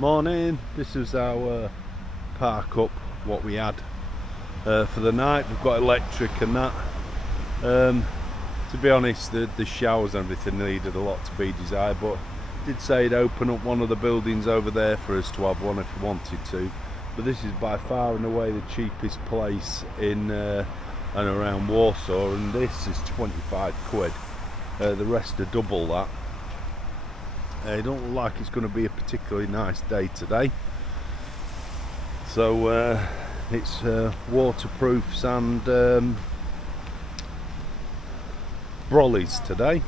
Morning, this is our park up, what we had for the night. We've got electric and that. To be honest, the showers and everything needed a lot to be desired, but did say it'd open up one of the buildings over there for us to have one if we wanted to. But this is by far and away the cheapest place in and around Warsaw, and this is 25 quid. The rest are double that. It don't look like it's going to be a particularly nice day today, so it's waterproofs and brollies today.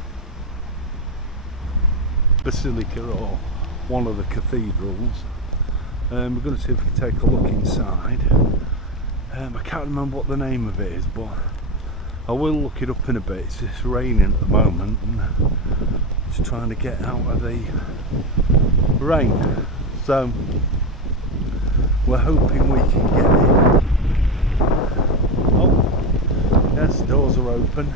Basilica, or one of the cathedrals. We're going to see if we can take a look inside. I can't remember what the name of it is, but I will look it up in a bit. It's just raining at the moment and just trying to get out of the rain, so we're hoping we can get in. Oh yes, doors are open.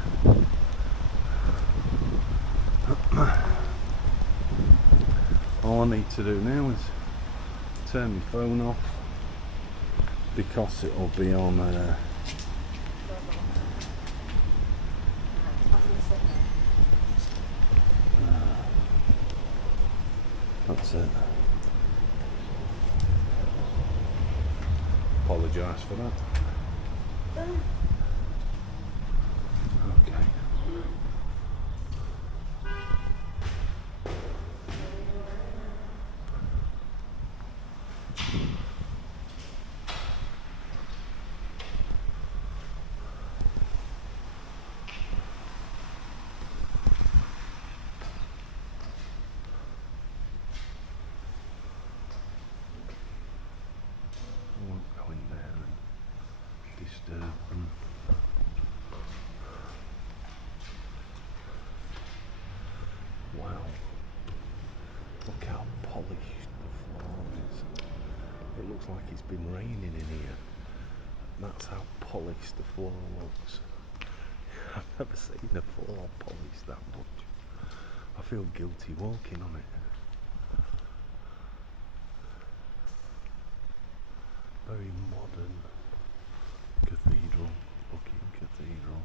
All I need to do now is turn my phone off because it'll be on that's it. Apologise for that. Okay. I won't go in there and disturb them. Wow, look how polished the floor is. It looks like it's been raining in here. That's how polished the floor looks. I've never seen a floor polished that much. I feel guilty walking on it. Very modern cathedral, looking cathedral.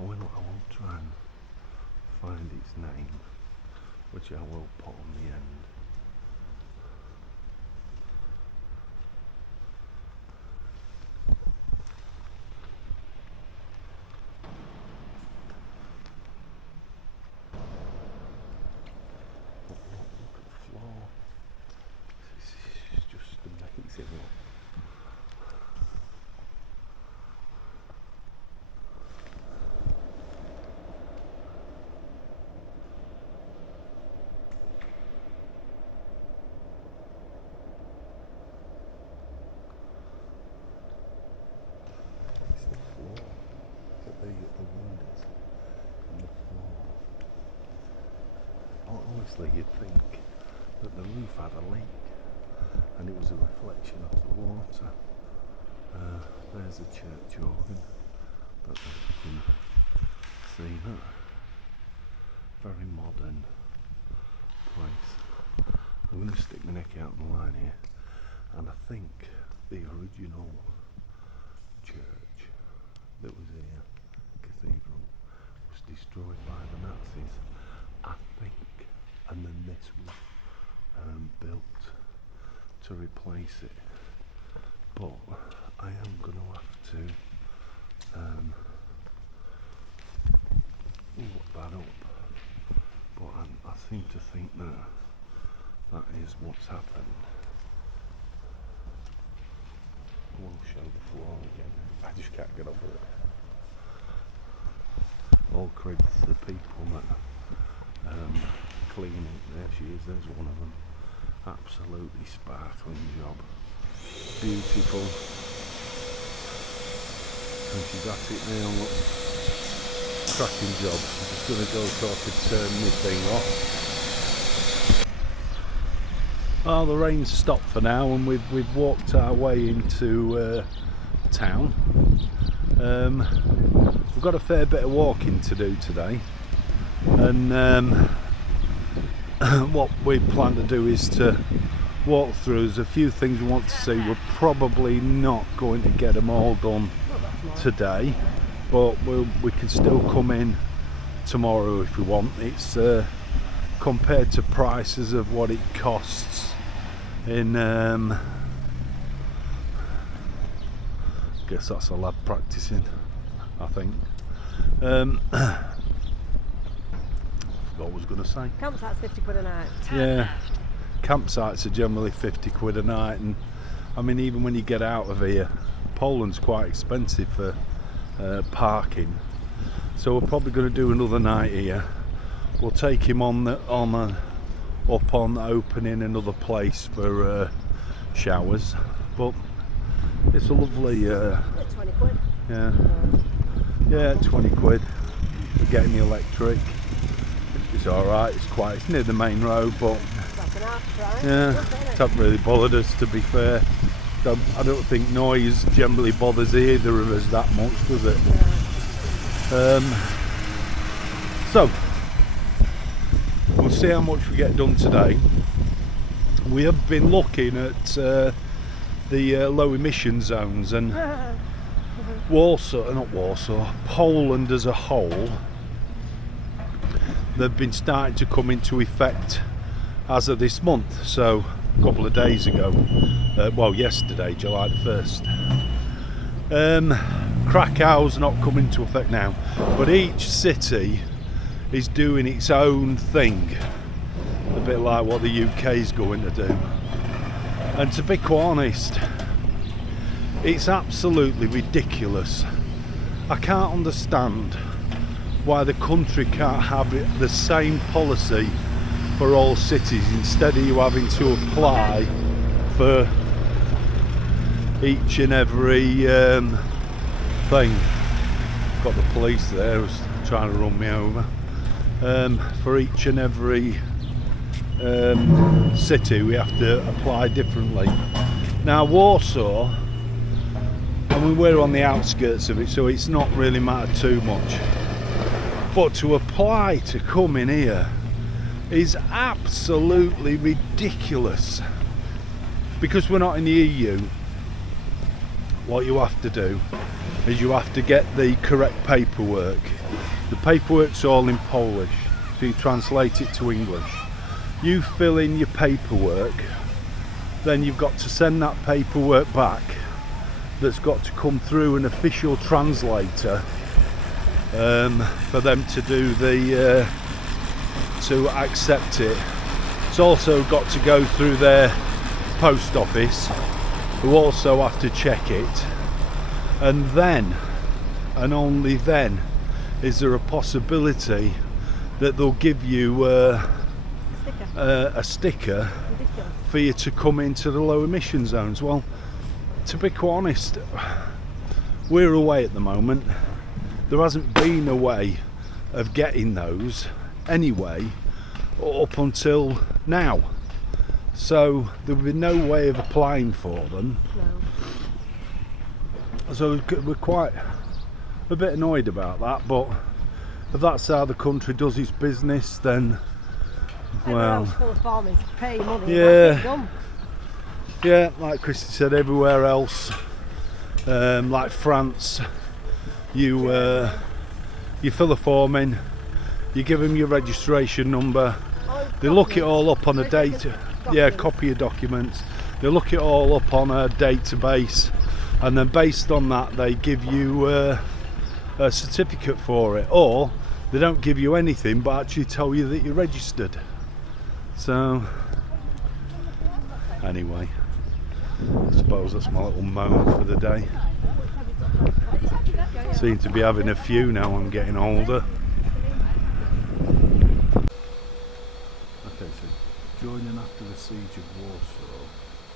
I will try and find its name, which I will put on the end. Look at the floor. This is just amazing. It's the floor. Look at the windows and the floor. Honestly, you'd think that the roof had a leak and it was a reflection of the water. There's a church organ, but you can see that. Very modern place. I'm going to stick my neck out on the line here, and I think the original church that was here, cathedral, was destroyed by the Nazis, I think, and then this was built to replace it. But I am going to have to look that up. But I seem to think that is what's happened. I will show the floor again. I just can't get over it. All credit to the people that clean it. There she is, there's one of them. Absolutely sparkling job. Beautiful. And she's at it now, look. Cracking job. I'm just going to go so I can turn my thing off. Well, the rain's stopped for now, and we've walked our way into town. We've got a fair bit of walking to do today, and what we plan to do is to walk through. There's a few things we want to see. We're probably not going to get them all done today, but we can still come in tomorrow if we want. It's compared to prices of what it costs in I guess that's a lad practicing, I think. What I was going to say. Campsite's 50 quid a night. Yeah, campsites are generally 50 quid a night, and I mean, even when you get out of here, Poland's quite expensive for parking. So we're probably going to do another night here. We'll take him up on opening another place for showers, but it's a lovely 20 quid. yeah, 20 quid for getting the electric. It's alright, it's near the main road, but yeah, it hasn't really bothered us, to be fair. I don't think noise generally bothers either of us that much, does it? So we'll see how much we get done today. We have been looking at the low emission zones, and Poland as a whole, they've been starting to come into effect as of this month. So a couple of days ago, yesterday, July the 1st. Krakow's not come into effect now, but each city is doing its own thing, a bit like what the UK is going to do. And to be quite honest, it's absolutely ridiculous. I can't understand why the country can't have the same policy for all cities, instead of you having to apply for each and every thing. Got the police there who's trying to run me over. For each and every city we have to apply differently. Now Warsaw, I mean, we're on the outskirts of it, so it's not really mattered too much, but to apply to come in here is absolutely ridiculous. Because we're not in the EU, what you have to do is you have to get the correct paperwork. The paperwork's all in Polish, so you translate it to English. You fill in your paperwork, then you've got to send that paperwork back. That's got to come through an official translator for them to do to accept it. It's also got to go through their post office, who also have to check it, and then, and only then, is there a possibility that they'll give you a sticker for you to come into the low emission zones. Well, to be quite honest, we're away at the moment. There hasn't been a way of getting those anyway up until now, so there would be no way of applying for them. No. So we're quite a bit annoyed about that, but if that's how the country does its business, then well, full of farmers pay money. Yeah, yeah, like Christy said, everywhere else, like France, you fill a form in, you give them your registration number, they look it all up on a data, copy your documents, they look it all up on a database, and then based on that they give you a certificate for it, or they don't give you anything but actually tell you that you're registered. So anyway, I suppose that's my little moment for the day. Seem to be having a few now I'm getting older. Okay, so joining after the siege of Warsaw,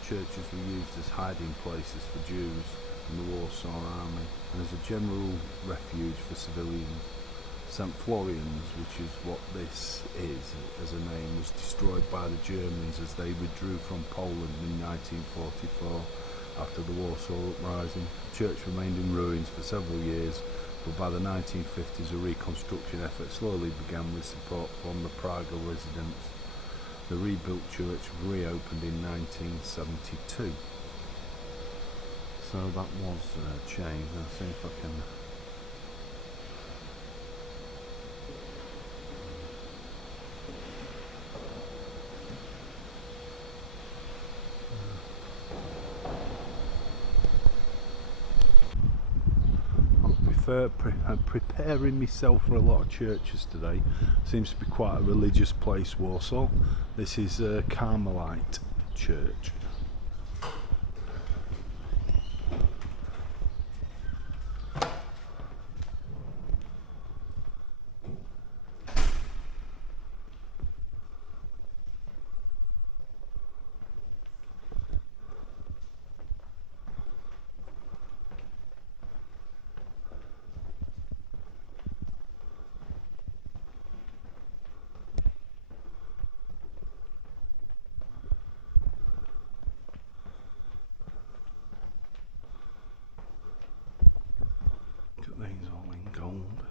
churches were used as hiding places for Jews in the Warsaw army and as a general refuge for civilians. St. Florian's, which is what this is as a name, was destroyed by the Germans as they withdrew from Poland in 1944 after the Warsaw Uprising. The church remained in ruins for several years, but by the 1950s a reconstruction effort slowly began with support from the Prague residents. The rebuilt church reopened in 1972. So that was changed. I'll see if I can. I'm preparing myself for a lot of churches today. Seems to be quite a religious place, Warsaw. This is a Carmelite church. These all in gold.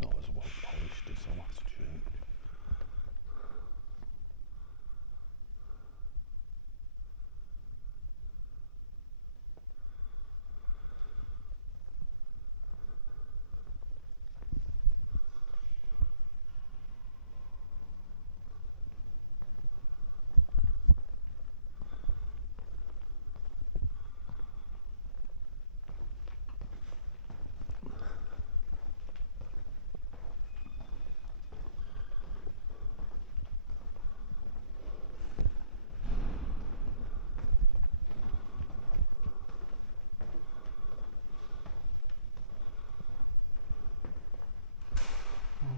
Not as well polished as the last church.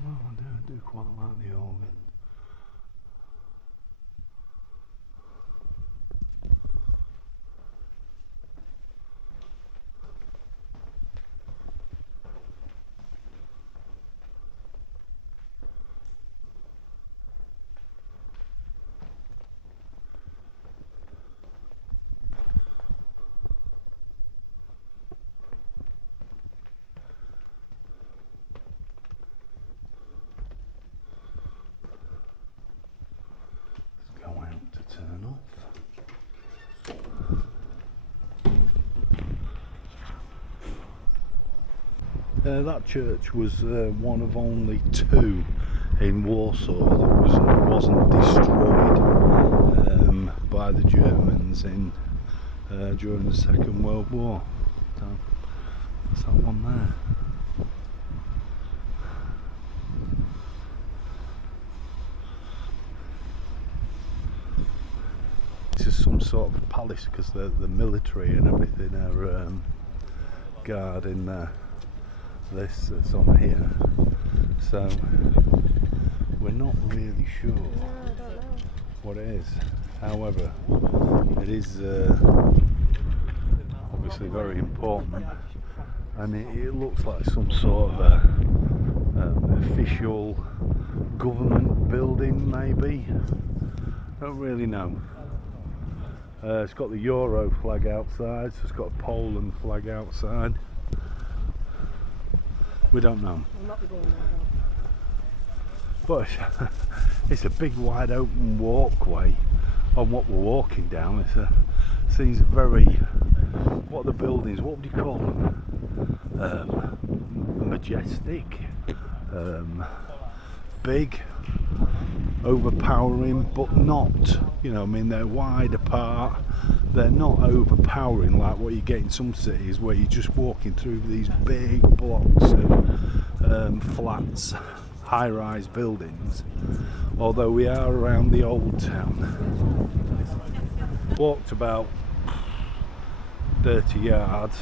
Well, I do quite like the organ. Turn off. That church was one of only two in Warsaw that wasn't destroyed by the Germans during the Second World War. So that's that one there. This is some sort of palace because the military and everything are guarding this that's on here. So we're not really sure what it is. However, it is obviously very important, and it looks like some sort of official government building, maybe. Don't really know. It's got the Euro flag outside, so it's got a Poland flag outside. We don't know. We'll not be going there though. But it's a big wide open walkway on what we're walking down. It seems very, what are the buildings, what would you call them? Majestic, big, overpowering, but not, you know, I mean, they're wide apart, they're not overpowering like what you get in some cities where you're just walking through these big blocks of flats, high-rise buildings, although we are around the old town. Walked about 30 yards.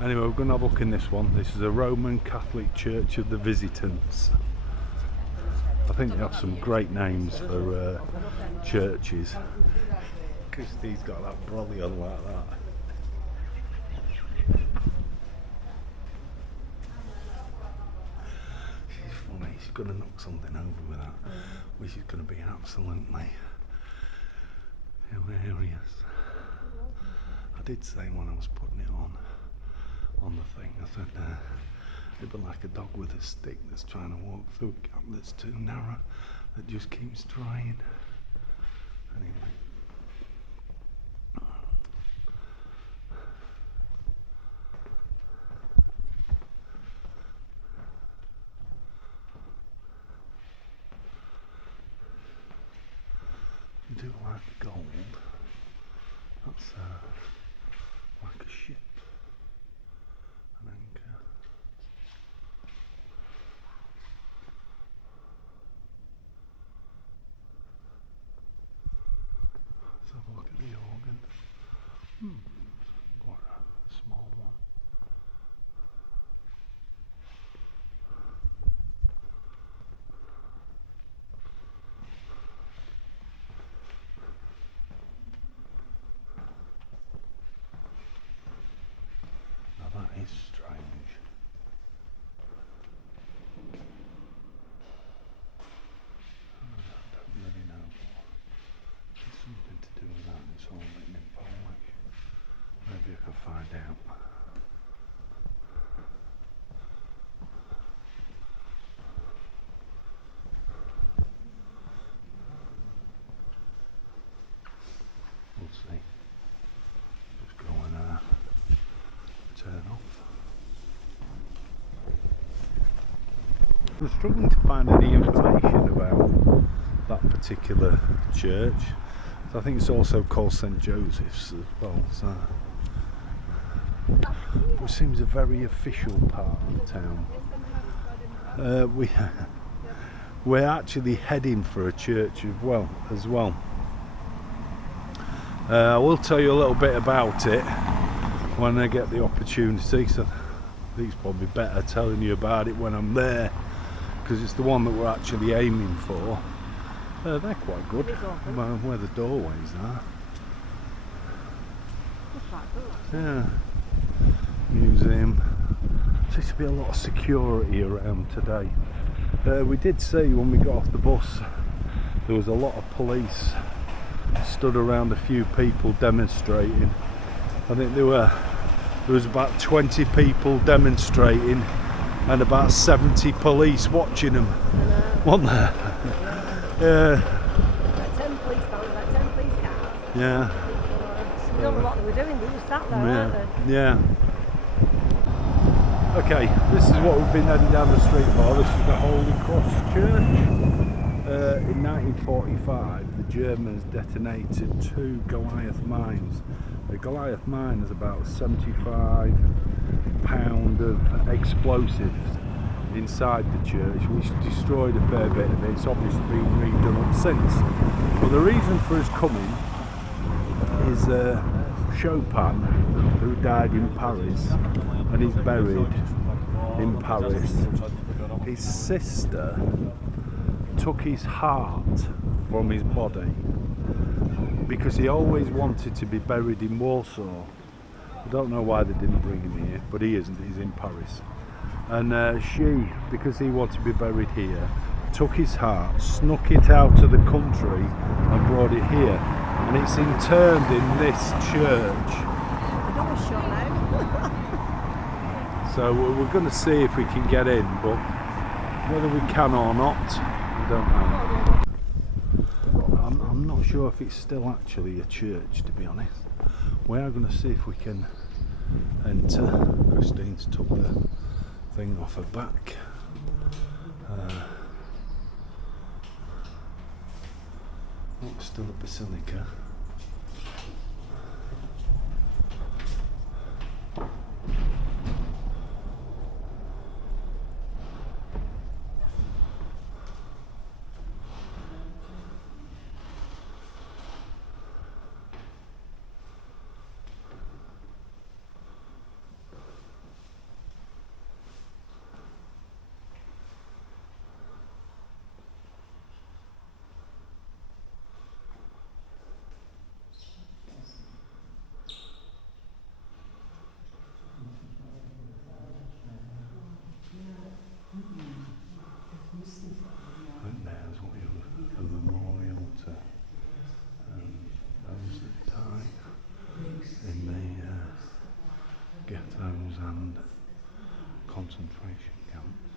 Anyway, we're going to have a look in this one. This is a Roman Catholic Church of the Visitants. I think they have some great names for churches. Christie's got that brollion like that. She's funny, she's going to knock something over with that, which is going to be absolutely hilarious. I did say when I was putting it on the thing, I said it'd be like a dog with a stick that's trying to walk through a gap that's too narrow, that just keeps trying. Anyway. You do like gold. That's like a ship, an anchor. Let's have a look at the organ. What a small one. Now that is strange. I don't really know. There's something to do with that. It's all written in Polish. Maybe I can find out. We'll see. Just go and turn off. I'm struggling to find any information about that particular church. So I think it's also called St. Joseph's as well. So it seems a very official part of town. We're actually heading for a church as well. I will tell you a little bit about it when I get the opportunity. So I think it's probably better telling you about it when I'm there, because it's the one that we're actually aiming for. They're quite good. Where the doorways are. Yeah. Museum. Seems to be a lot of security around today. We did see when we got off the bus there was a lot of police stood around a few people demonstrating. I think there was about 20 people demonstrating and about 70 police watching them. Wasn't there? Yeah. Like 10 police vans, like 10 police cars. Yeah. I don't know what they were doing, they just sat there, weren't they? Yeah. Okay, this is what we've been heading down the street for. This is the Holy Cross Church. In 1945, the Germans detonated 2 Goliath mines. A Goliath mine is about 75 pound of explosives inside the church, which destroyed a fair bit of it. It's obviously been redone up since. But the reason for us coming is Chopin, who died in Paris, and he's buried in Paris. His sister took his heart from his body because he always wanted to be buried in Warsaw. I don't know why they didn't bring him here, but he isn't, he's in Paris. And she, because he wanted to be buried here, took his heart, snuck it out of the country and brought it here. And it's interred in this church. The door's shut now. So we're going to see if we can get in, but whether we can or not, I don't know. I'm not sure if it's still actually a church, to be honest. We are going to see if we can enter. Christine's took the thing off her back. Oh, it's still a basilica. ghettos and concentration camps.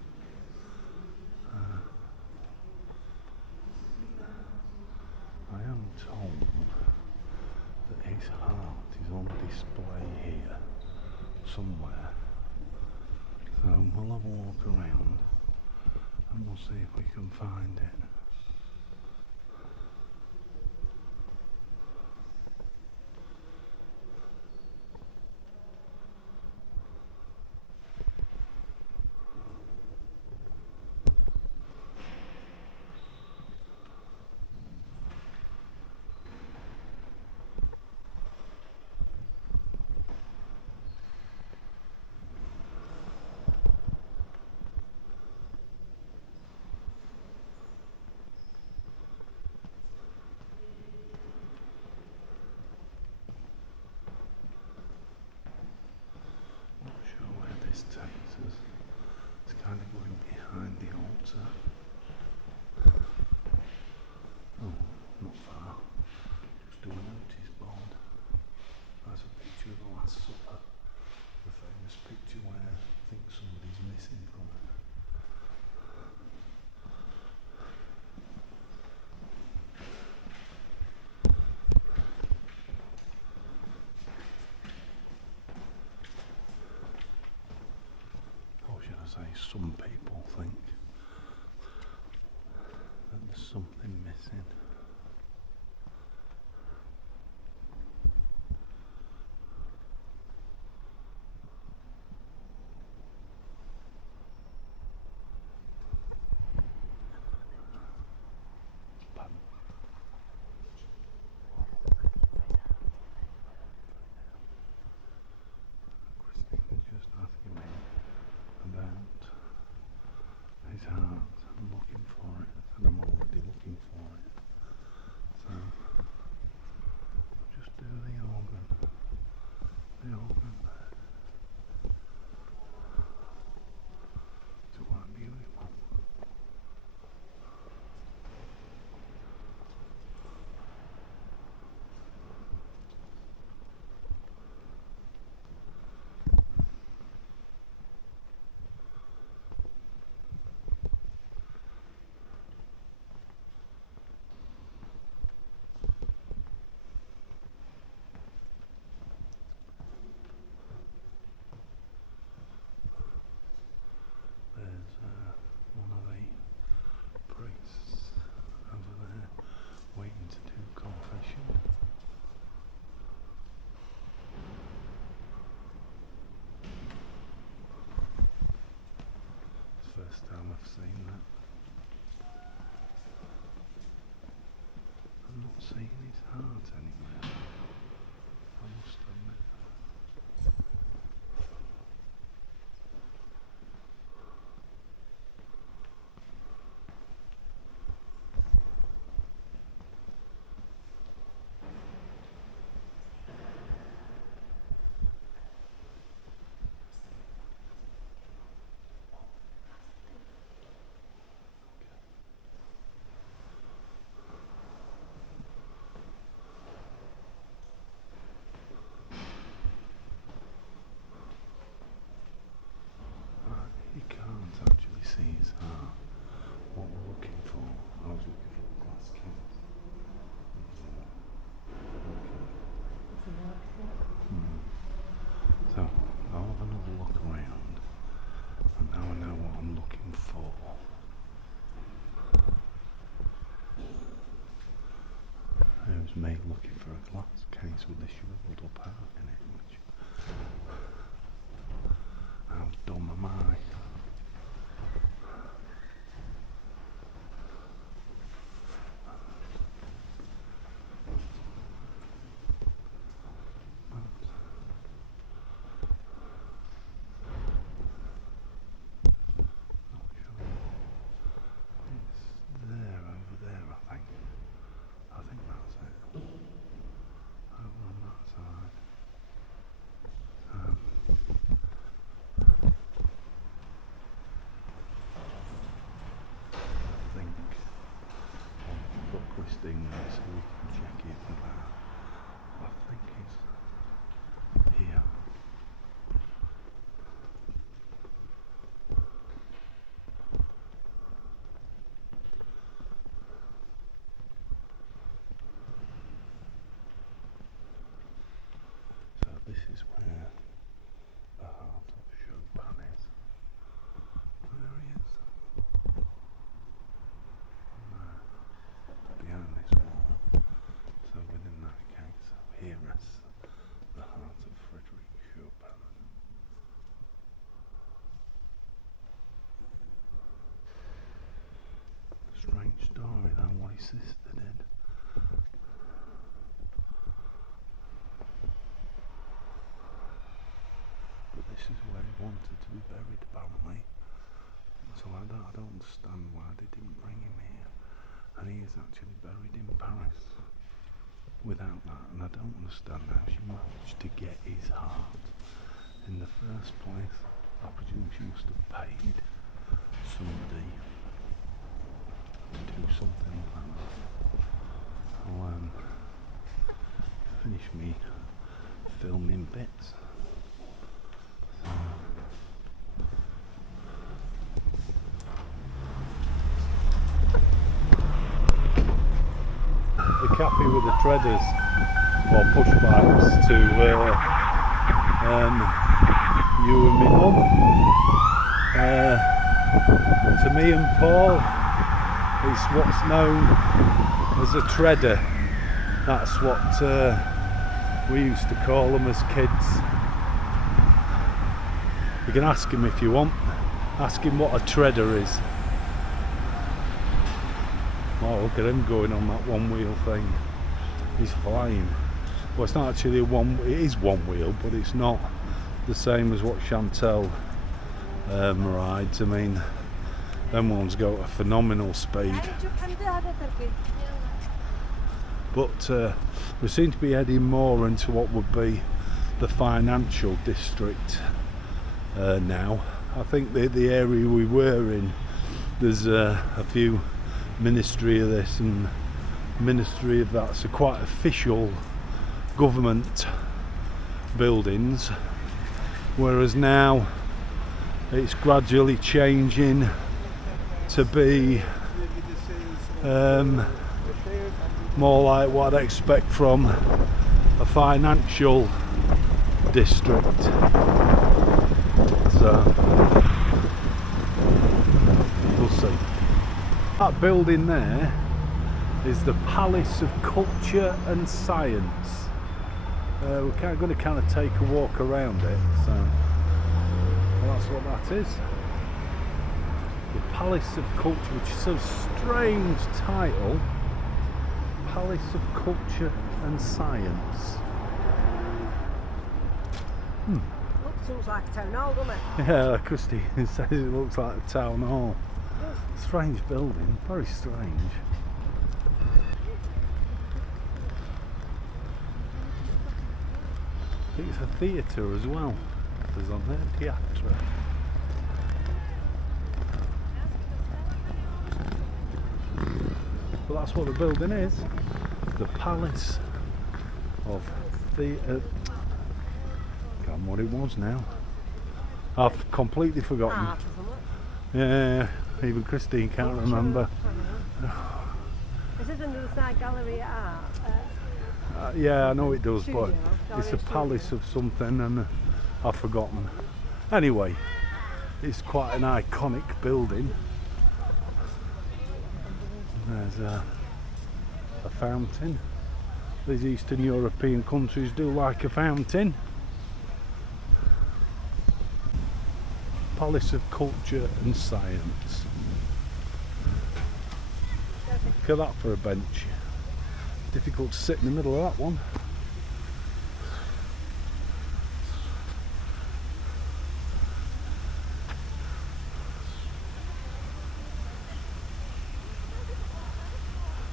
I am told that his heart is on display here somewhere. So we'll have a walk around and we'll see if we can find it. This takes us. It's kind of going behind the altar. Oh, not far. Just do a notice board. That's a picture of the Last Supper. The famous picture where I think somebody's missing from it. Say some people think that there's something missing. Christine was just asking me about his heart. I'm looking for it, and I'm already looking for it. So just do the organ. The organ there. It's quite beautiful. One of the priests over there waiting to do confession. It's the first time I've seen that. I'm not seeing his heart anywhere. I must admit. You can't actually see his heart. What we're looking for, I was looking for a glass case. So I'll have another look around, and now I know what I'm looking for. There's me looking for a glass case with a shriveled up heart in it, which how dumb am I? Thing so we can check it with that. I think it's here. This is where the heart of Chopin is. There he is. Behind this wall. So within that case, here rests the heart of Frederick Chopin. Strange story though, what his sister did. But this is where he wanted to be buried, apparently. So I don't understand why they didn't bring him here. And he is actually buried in Paris without that. And I don't understand how she managed to get his heart in the first place. I presume she must have paid somebody to do something like that. I'll finish me filming bits. The cafe with the treaders or push bikes to you and me mum. To me and Paul, it's what's known as a treader. That's what we used to call them as kids. You can ask him if you want. Ask him what a treader is. Oh, look at him going on that one wheel thing. He's flying. Well, it's not actually it is one wheel, but it's not the same as what Chantel rides. I mean, them ones go at a phenomenal speed. But we seem to be heading more into what would be the financial district now. I think the area we were in, there's a few ministry of this and ministry of that, so quite official government buildings, whereas now it's gradually changing to be more like what I'd expect from a financial district. So we'll see. That building there is the Palace of Culture and Science. We're going to kind of take a walk around it, so well, that's what that is. The Palace of Culture, which is a strange title. Palace of Culture and Science. Looks like a town hall, doesn't it? Yeah, Christy says it looks like a town hall. Strange building, very strange. I think it's a theatre as well. There's on there, theatre. But that's what the building is. The Palace of Theatre. Can't remember what it was now. I've completely forgotten. Art, isn't it? Yeah, even Christine can't remember. This is under the side gallery at art. Yeah, I know it does, Studio, but it's a Studio. palace of something and I've forgotten. Anyway, it's quite an iconic building. There's a fountain. These Eastern European countries do like a fountain. Palace of Culture and Science. Look at that for a bench. Difficult to sit in the middle of that one.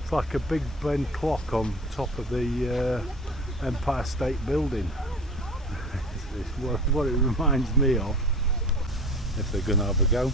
It's like a Big Ben clock on top of the Empire State Building. It's what it reminds me of, if they're going to have a go.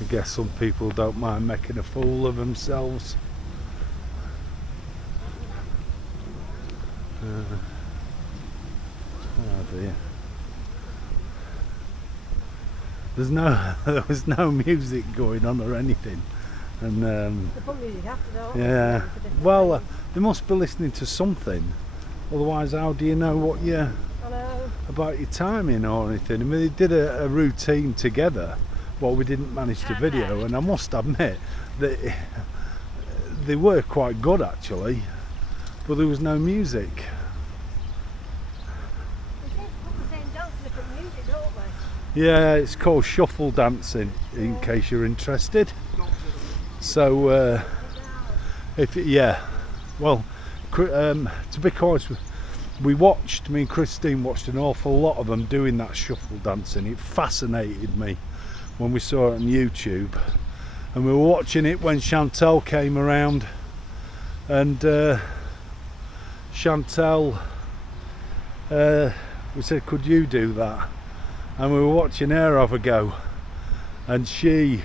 I guess some people don't mind making a fool of themselves. Oh dear. There was no music going on or anything, and The put music after, don't they? yeah. For different Well, things. they must be listening to something. Otherwise, how do you know what you I know. about your timing or anything? I mean, they did a routine together. Well, we didn't manage to video, and I must admit that they were quite good actually, but there was no music. They seem to put the same dance to different music, don't they? Yeah, it's called shuffle dancing, in case you're interested. So, well, to be honest, me and Christine watched an awful lot of them doing that shuffle dancing. It fascinated me when we saw it on YouTube, and we were watching it when Chantal came around, and Chantal, we said, could you do that? And we were watching her have a go, and she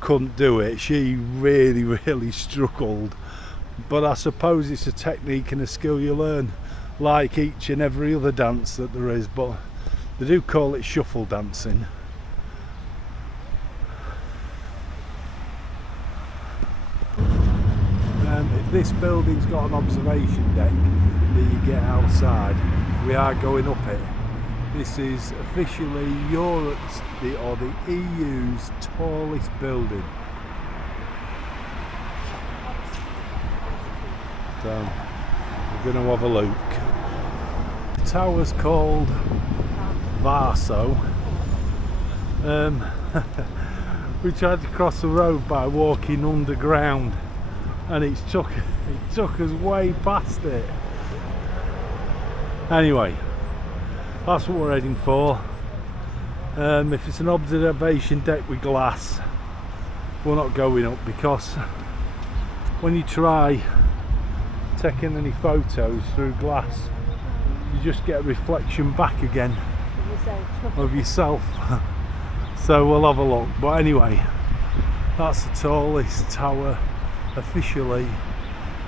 couldn't do it. She really struggled, but I suppose it's a technique and a skill you learn like each and every other dance that there is, but they do call it shuffle dancing. If this building's got an observation deck that you get outside, we are going up it. This is officially Europe's or the EU's tallest building. So we're going to have a look. The tower's called Warsaw. We tried to cross the road by walking underground, and it took us way past it. Anyway, that's what we're heading for. If it's an observation deck with glass, we're not going up, because when you try taking any photos through glass, you just get a reflection back again of yourself. So we'll have a look. But anyway, that's the tallest tower officially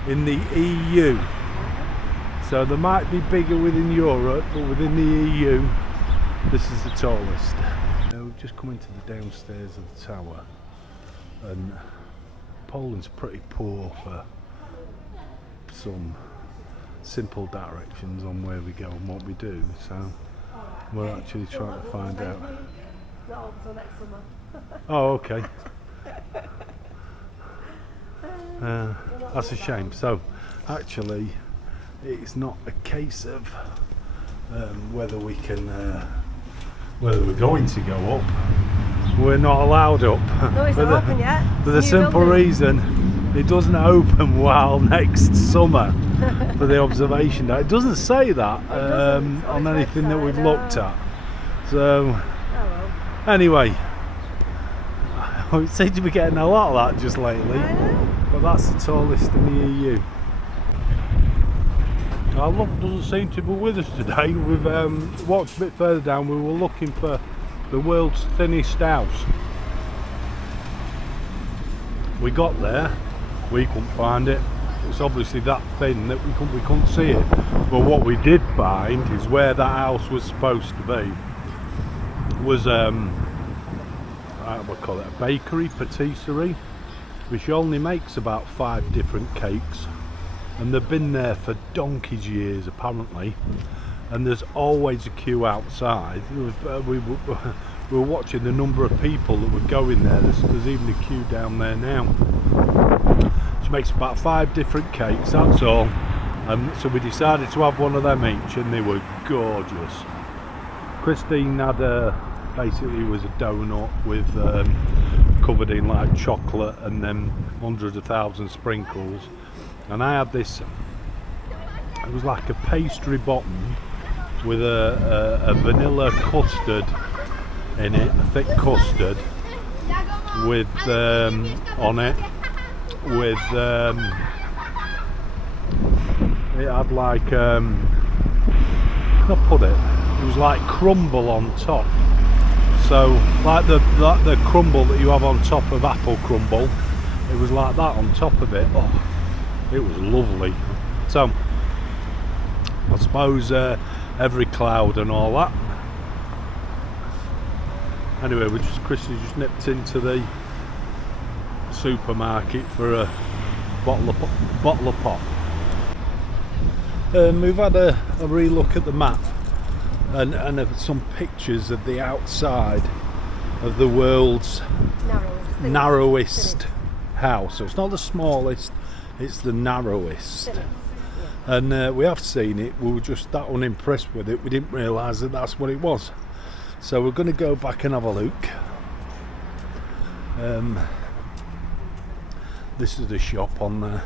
in the EU. So there might be bigger within Europe, but within the EU, this is the tallest. We've just come into the downstairs of the tower, and Poland's pretty poor for some simple directions on where we go and what we do, so we're actually trying to find out. Not open till next summer. Oh, okay. That's a shame. So actually it's not a case of whether we're going to go up. We're not allowed up. No, it's not open yet. For the simple reason it doesn't open while next summer for the observation day. It doesn't say that on anything that we've looked at. So anyway, we seem to be getting a lot of that just lately, but that's the tallest in the EU. Our luck doesn't seem to be with us today. We've walked a bit further down. We were looking for the world's thinnest house. We got there, we couldn't find it. It's obviously that thin that we couldn't see it. But what we did find is where that house was supposed to be was we'll call it a bakery, patisserie, which only makes about 5 different cakes, and they've been there for donkey's years apparently, and there's always a queue outside. We were watching the number of people that were going there. There's even a queue down there now. She makes about 5 different cakes, that's all. So we decided to have one of them each, and they were gorgeous. Christine had basically was a donut with covered in like chocolate and then hundreds of thousands sprinkles, and I had this. It was like a pastry bottom with a vanilla custard in it, a thick custard with on it with it had like how can I put it? It was like crumble on top. So like the crumble that you have on top of apple crumble, it was like that on top of it. Oh, it was lovely. So I suppose every cloud and all that. Anyway, Christy just nipped into the supermarket for a bottle of pop. We've had a re-look at the map and some pictures of the outside of the world's narrowest house. So it's not the smallest, it's the narrowest. And we have seen it. We were just that unimpressed with it. We didn't realise that that's what it was. So we're going to go back and have a look. This is the shop on the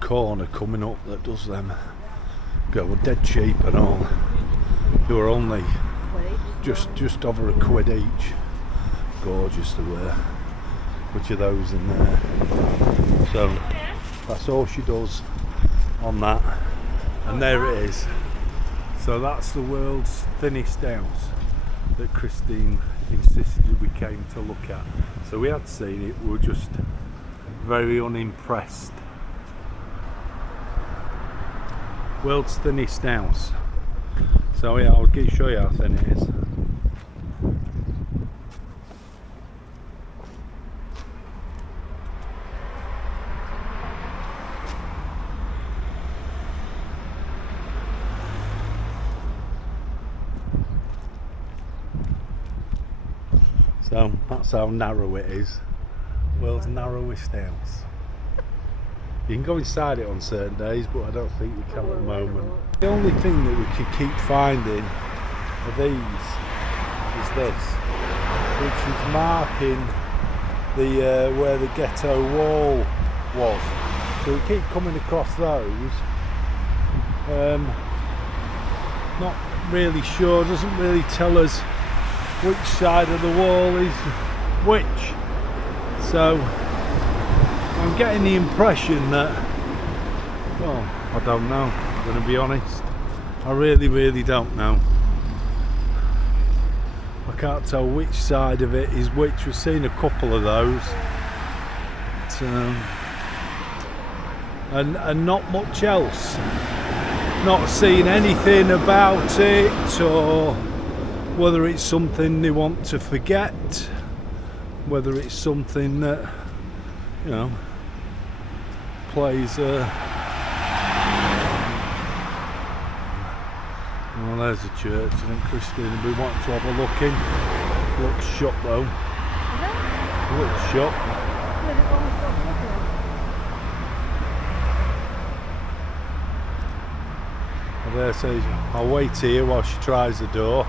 corner coming up that does them. Go dead cheap and all. They were only just over a quid each. Gorgeous they were. Which of those in there. So that's all she does on that. And there it is. So that's the world's thinnest house that Christine insisted we came to look at. So we had seen it, we were just very unimpressed. World's thinnest house. So yeah, I'll show you how thin it is. So that's how narrow it is. World's narrowest house. You can go inside it on certain days, but I don't think you can at the moment. The only thing that we could keep finding of these is this, which is marking the where the ghetto wall was. So we keep coming across those. Not really sure, doesn't really tell us which side of the wall is which. So I'm getting the impression that, well, I don't know, I'm going to be honest. I really don't know. I can't tell which side of it is which. We've seen a couple of those. And not much else. Not seen anything about it, or whether it's something they want to forget, whether it's something that, you know, plays well, there's a church. I think Christine will be wanting to have a look in. Looks shut though. Looks shut. I dare say I'll wait here while she tries the door.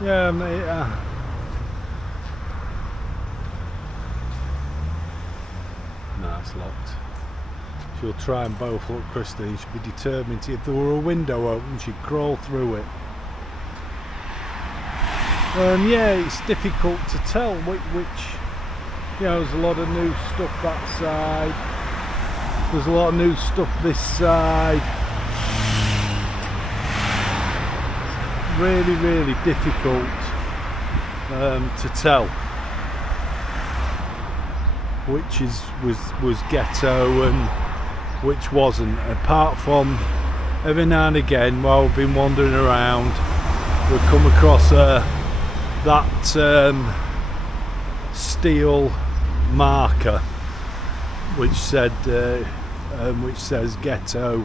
Yeah, mate. No, it's locked. She'll try and both look, Christine. She'd be determined to, if there were a window open, she'd crawl through it. Yeah, it's difficult to tell which, you know, there's a lot of new stuff that side. There's a lot of new stuff this side. Really difficult to tell which was ghetto and which wasn't, apart from every now and again while we've been wandering around we've come across that steel marker which says ghetto,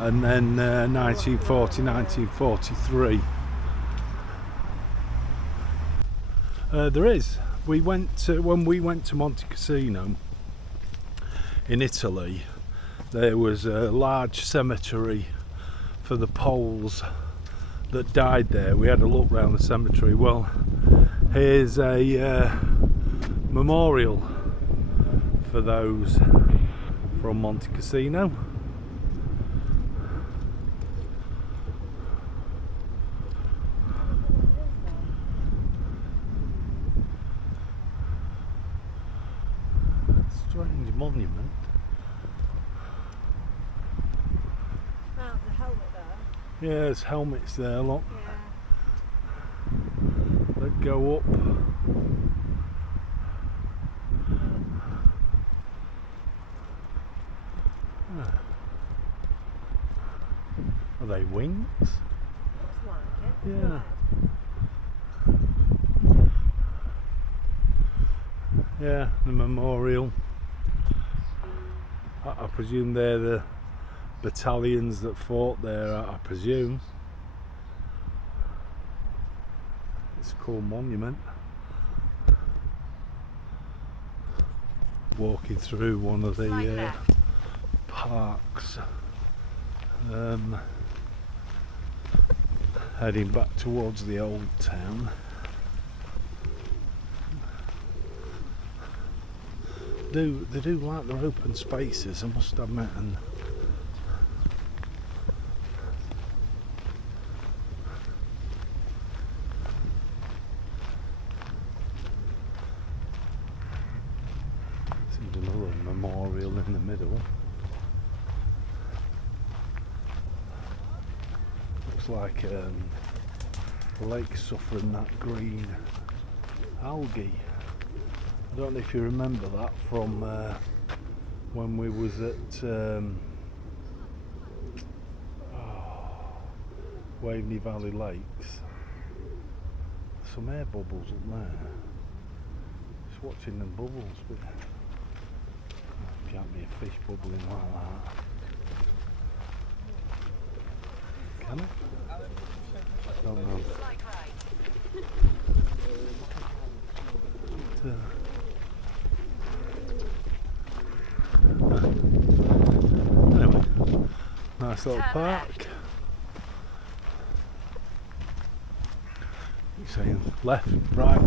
and then 1940, 1943. There is. When we went to Monte Cassino in Italy, there was a large cemetery for the Poles that died there. We had a look round the cemetery. Well, here's a memorial for those from Monte Cassino. Yeah, there's helmets there, look, Yeah. that go up. Ah. Are they wings? Looks like it. Yeah. Yeah, the memorial. I presume they're the battalions that fought there, I presume. It's a cool monument. Walking through one of the parks, heading back towards the old town. They do like their open spaces, I must admit, and there's another memorial in the middle. Looks like the lake's suffering that green algae. I don't know if you remember that from when we was at Waveney Valley Lakes. Some air bubbles up there. Just watching them bubbles, but can't be a fish bubbling like that. Can it? Don't know. Anyway, nice little park. You're saying left, right,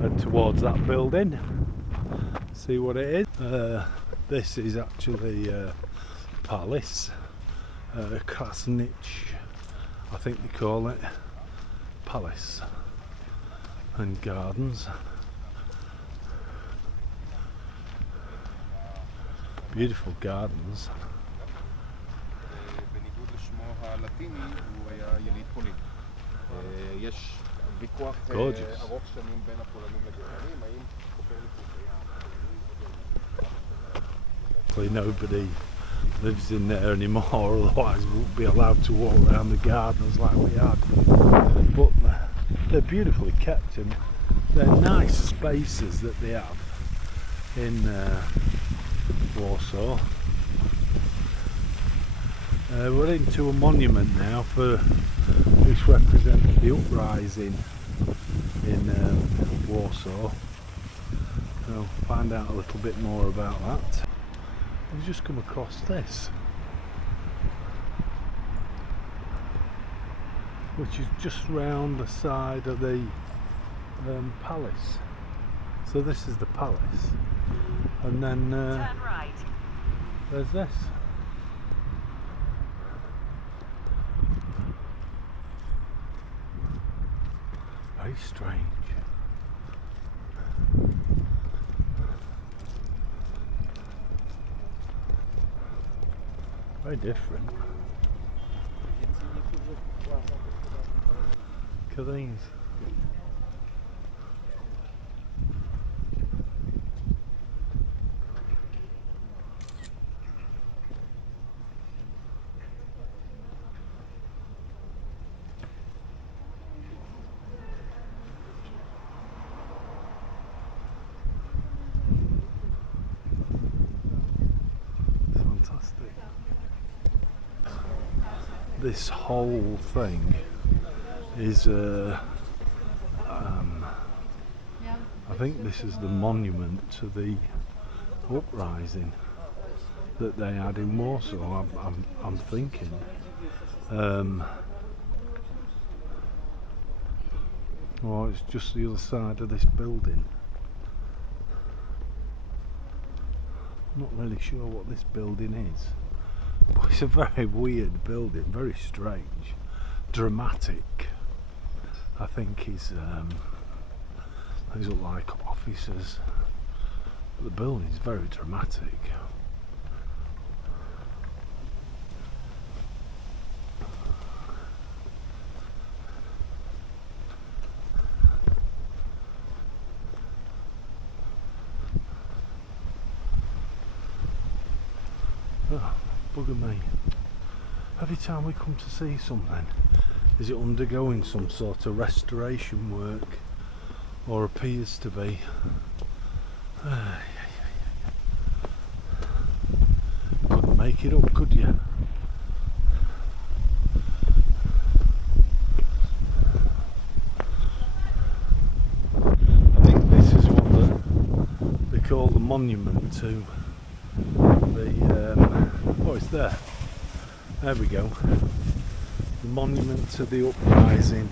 head towards that building, see what it is. This is actually Palace, Krasnich, I think they call it, Palace and Gardens. Beautiful gardens. בניגוד לשמו הלטיני, הוא היה יליד פולין. יש ויכוח ארוך שנים בין הפולנים לגרמנים, האם קופרניקוס היה... Nobody lives in there anymore, otherwise we wouldn't be allowed to walk around the gardens like we had. But they're beautifully kept and they're nice spaces that they have in Warsaw. We're into a monument now which represents the uprising in Warsaw. So find out a little bit more about that. I've just come across this, which is just round the side of the palace. So this is the palace, and then Turn right. there's this. Very strange. Very different. Look at these. Fantastic. This whole thing is I think this is the monument to the uprising that they had in Warsaw. I'm thinking. Oh, it's just the other side of this building. I'm not really sure what this building is, but it's a very weird building, very strange, dramatic. I think these look like offices The building is very dramatic. Oh, bugger me. Every time we come to see something, is it undergoing some sort of restoration work? Or appears to be. Couldn't make it up, could you? I think this is what they call the monument to the oh, it's there. There we go. The monument to the uprising.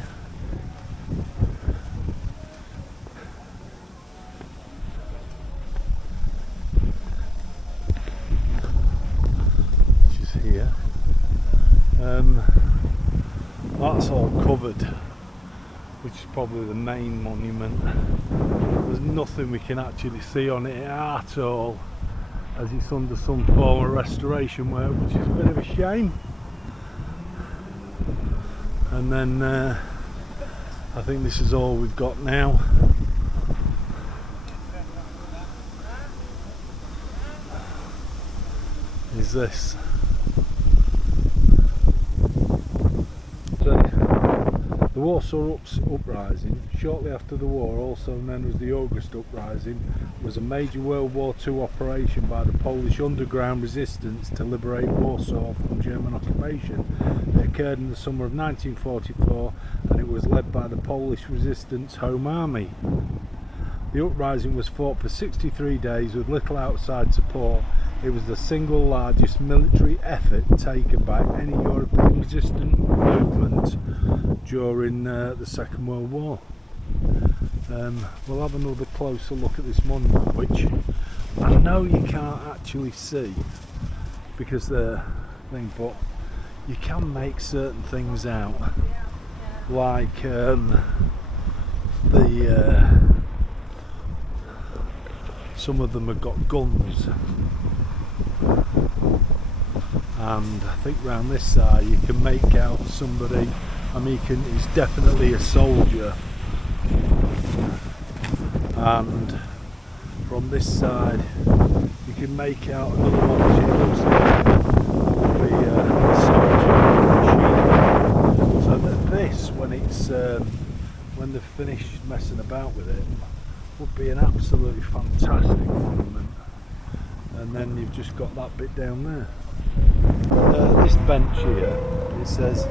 Which is here. That's all covered, which is probably the main monument. There's nothing we can actually see on it at all, as it's under some form of restoration work, which is a bit of a shame. And then I think this is all we've got now. Is this. The Warsaw Uprising, shortly after the war, also known as the August Uprising, was a major World War II operation by the Polish underground resistance to liberate Warsaw from German occupation. It occurred in the summer of 1944 and it was led by the Polish Resistance Home Army. The uprising was fought for 63 days with little outside support. It was the single largest military effort taken by any European resistance movement during the Second World War. We'll have another closer look at this monument, which I know you can't actually see because the thing, but you can make certain things out, like some of them have got guns, and I think round this side you can make out somebody. I mean, he's definitely a soldier, and from this side you can make out another one which looks like a soldier machine. So that this, when they've finished messing about with it, would be an absolutely fantastic monument. And then you've just got that bit down there. This bench here, it says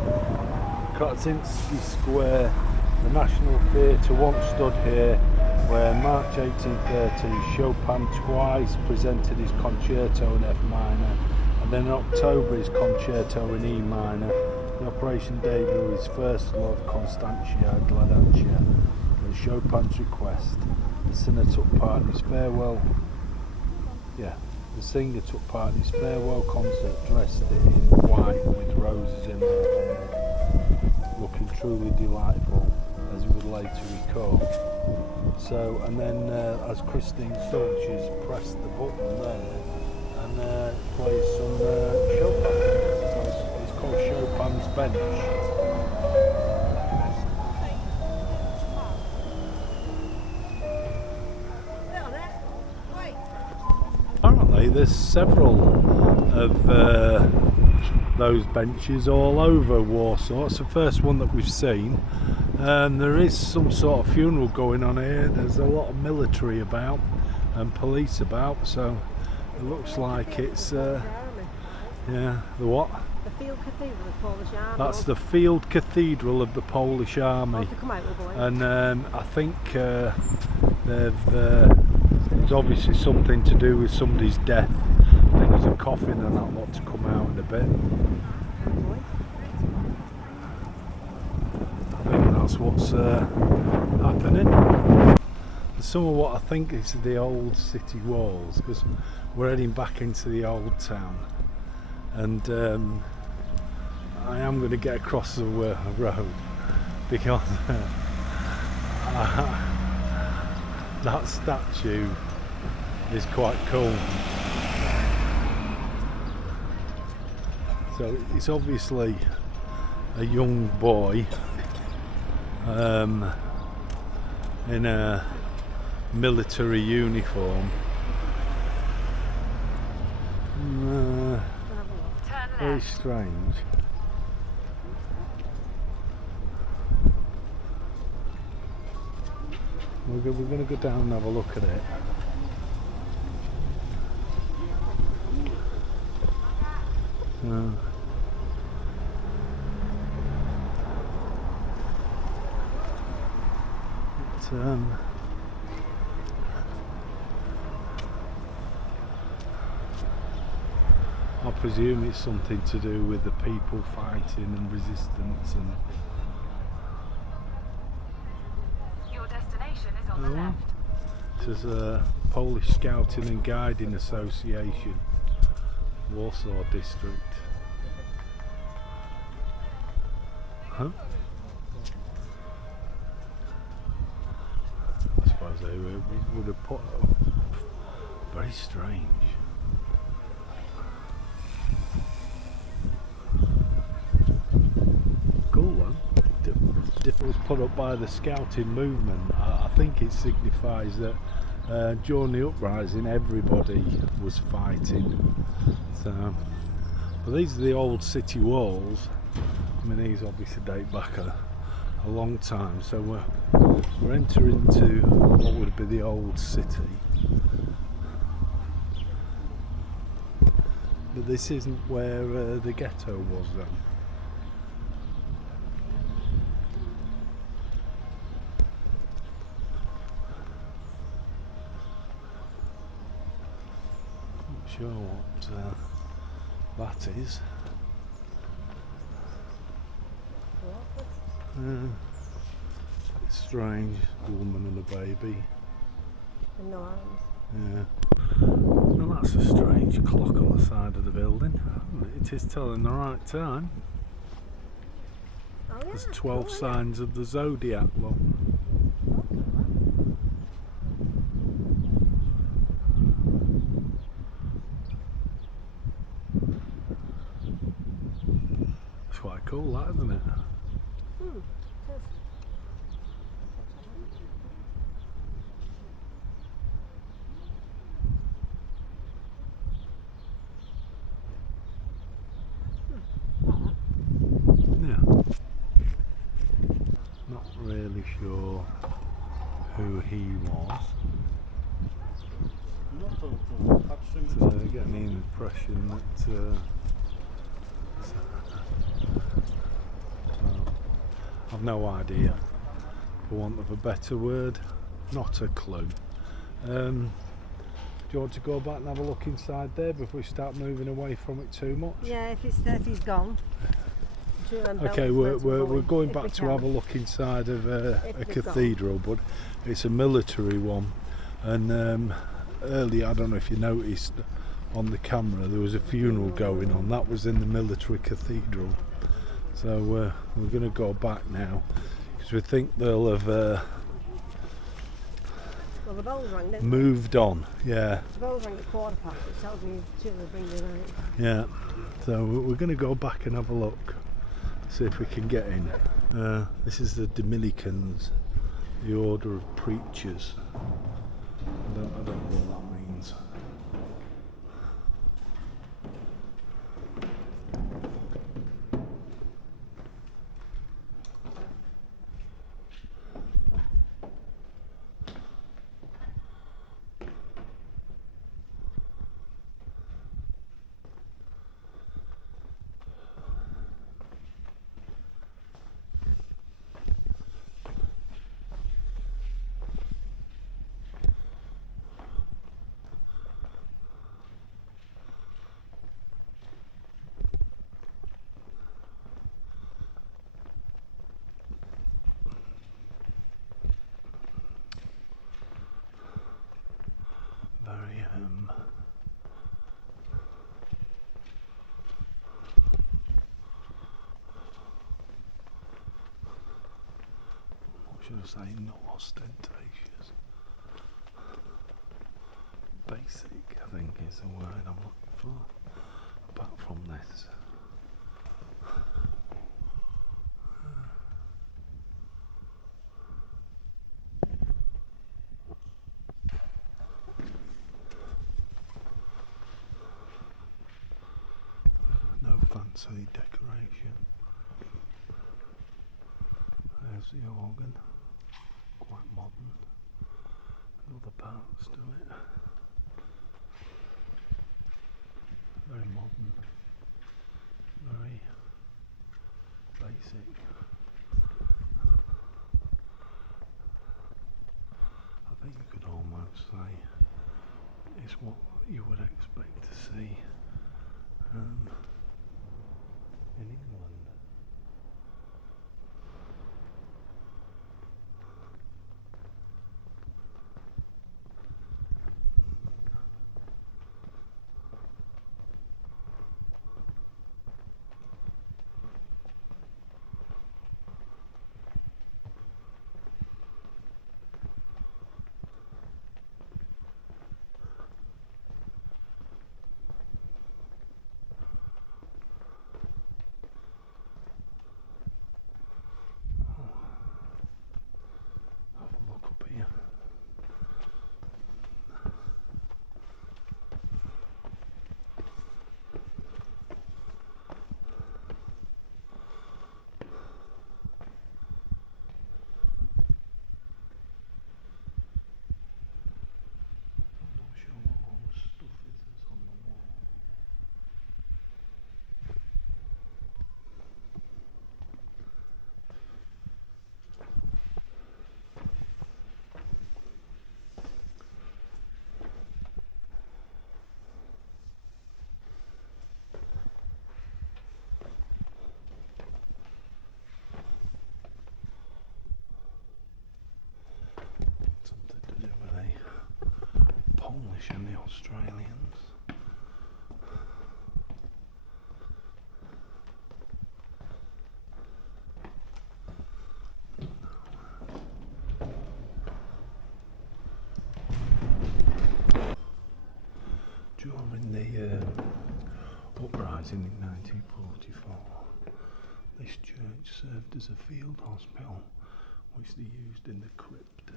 Krasinski Square, the National Theatre once stood here where in March 1830 Chopin twice presented his concerto in F minor, and then in October his concerto in E minor. The operation debut his first love, Constantia Gladacia. At Chopin's request, the singer took part in his farewell. The singer took part in his farewell concert dressed in white with roses in her hair, looking truly delightful, as he would later recall. So, and then as Christine thought, she's pressed the button there and plays some Chopin. So it's called Chopin's Bench. Apparently there's several of those benches all over Warsaw. It's the first one that we've seen. There is some sort of funeral going on here. There's a lot of military about and police about, so it looks like it's the what? The Field Cathedral of the Polish Army. That's the Field Cathedral of the Polish Army. And I think there's obviously something to do with somebody's death. I think there's a coffin and that lot to come out in a bit. I think that's what's happening. And some of what I think is the old city walls, because we're heading back into the old town, and I am going to get across the road because that statue is quite cool. So it's obviously a young boy in a military uniform. Very strange. We're going to go down and have a look at it. I presume it's something to do with the people fighting and resistance and. Your destination is on the left. This is a Polish Scouting and Guiding Association, Warsaw district. Huh? I suppose they would have put very strange. Cool one. It was put up by the scouting movement. I think it signifies that during the uprising everybody was fighting. So, but these are the old city walls. I mean, these obviously date back a long time. So we're entering into what would be the old city. But this isn't where the ghetto was then. Not sure what that is. It's strange, a woman and a baby. And no arms. Yeah. Well, that's a strange clock on the side of the building. It is telling the right time. Oh, yeah. There's 12 signs of the zodiac. Well, it's quite cool, that, isn't it? Not really sure who he was. So I get the impression that I've no idea, for want of a better word, not a clue. Do you want to go back and have a look inside there before we start moving away from it too much? Yeah, if he's gone. Okay, we're going back to have a look inside of a cathedral, but it's a military one. And earlier, I don't know if you noticed on the camera, there was a funeral going on. That was in the military cathedral. So we're going to go back now because we think they'll have well, the bells rang, didn't moved on. Yeah. The bells rang at 15:15. It tells me to bring the light. Yeah. So we're going to go back and have a look. See if we can get in. This is the Dominicans, the order of preachers. I don't know what that means. Very what should I say? Not ostentatious. Basic, I think, is the word I'm looking for. Apart from this. No fancy decoration. There's the organ, quite modern. And other parts to it. Very modern, very basic. I think you could almost say it's what you would expect to see in England. Have a look up here. I'm not sure what all the stuff is that's on the wall. Something to do with the Polish and the Australians. During the uprising in 1944, this church served as a field hospital, which they used in the crypt.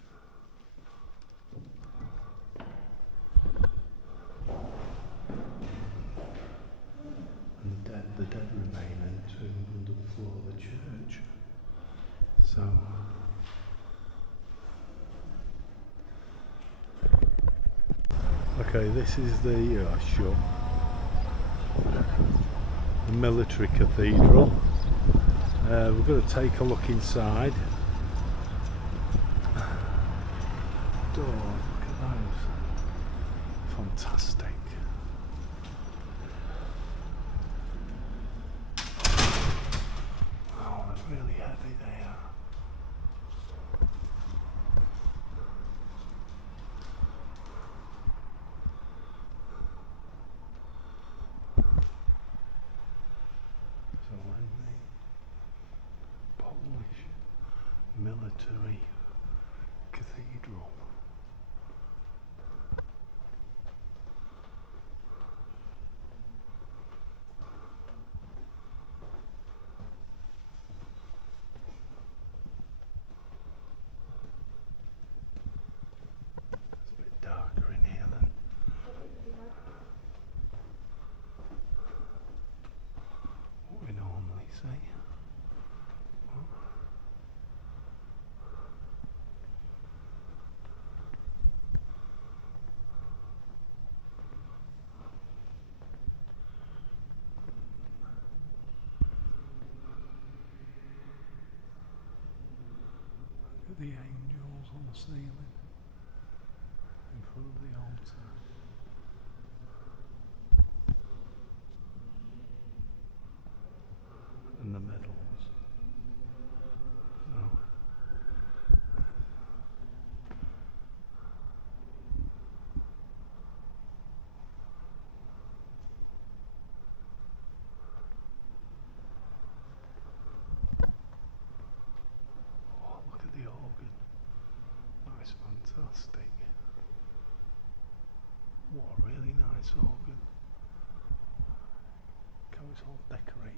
And the dead remain entombed under the floor of the church. So, okay, this is the shop, the military cathedral. We're going to take a look inside. Doors, look at those. Fantastic. Oh, they're really heavy, they are. So when the Polish military cathedral. It's a bit darker in here than what we normally see. Look at the angels on the ceiling in front of the altar. And the medals. So, oh, look at the organ. That is fantastic. What a really nice organ. Look how it's all decorated.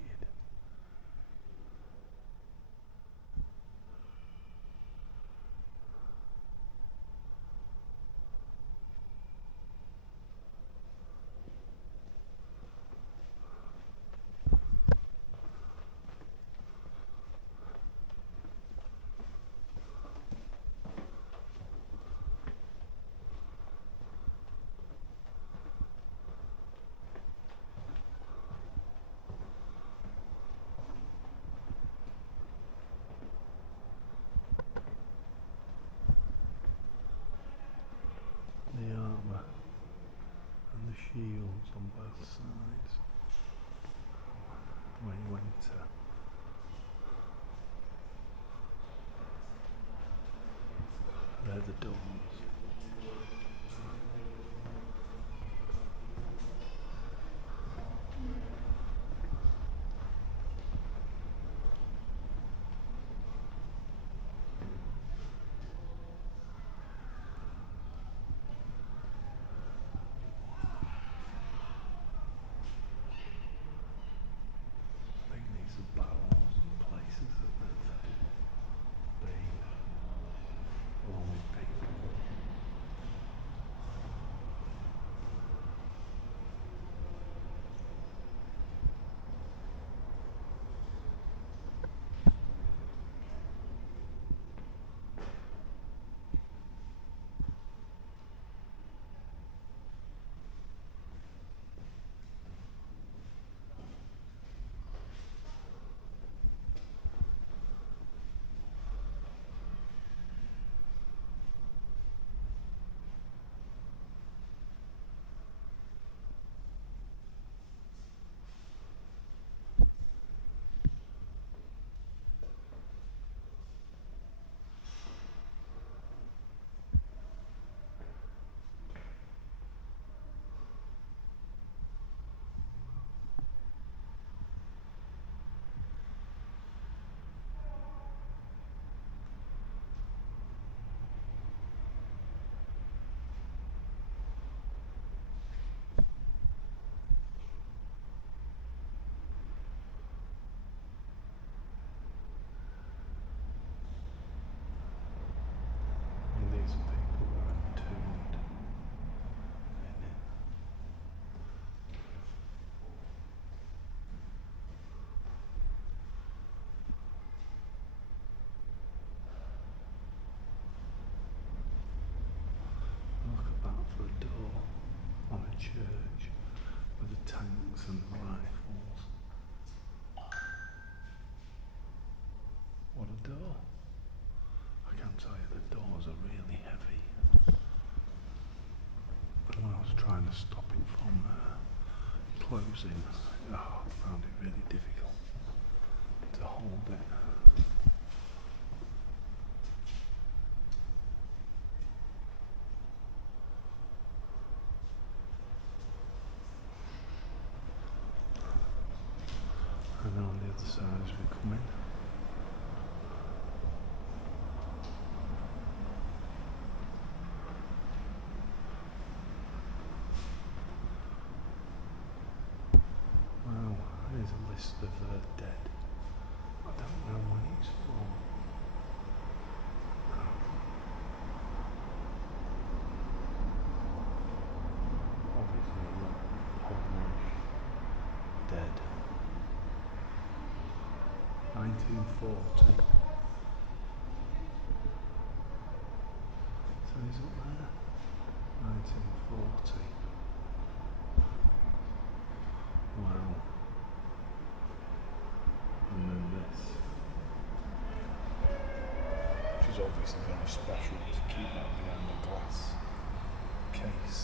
The armour and the shields on both sides when you enter. They're the doors. I think these are barrels and places that they've been along with people. And these are people that are entombed in it. Look at that for a door on a church with the tanks and the rifles. What a door. I can tell you the doors are really heavy. And when I was trying to stop it from closing, I found it really difficult to hold it. And on the other side as we come in. Wow, here's a list of dead. I don't know when he's from. Obviously a lot of Polish dead. 1940. So he's up there. 1940. Wow. And then this, which is obviously very special to keep that behind a glass case.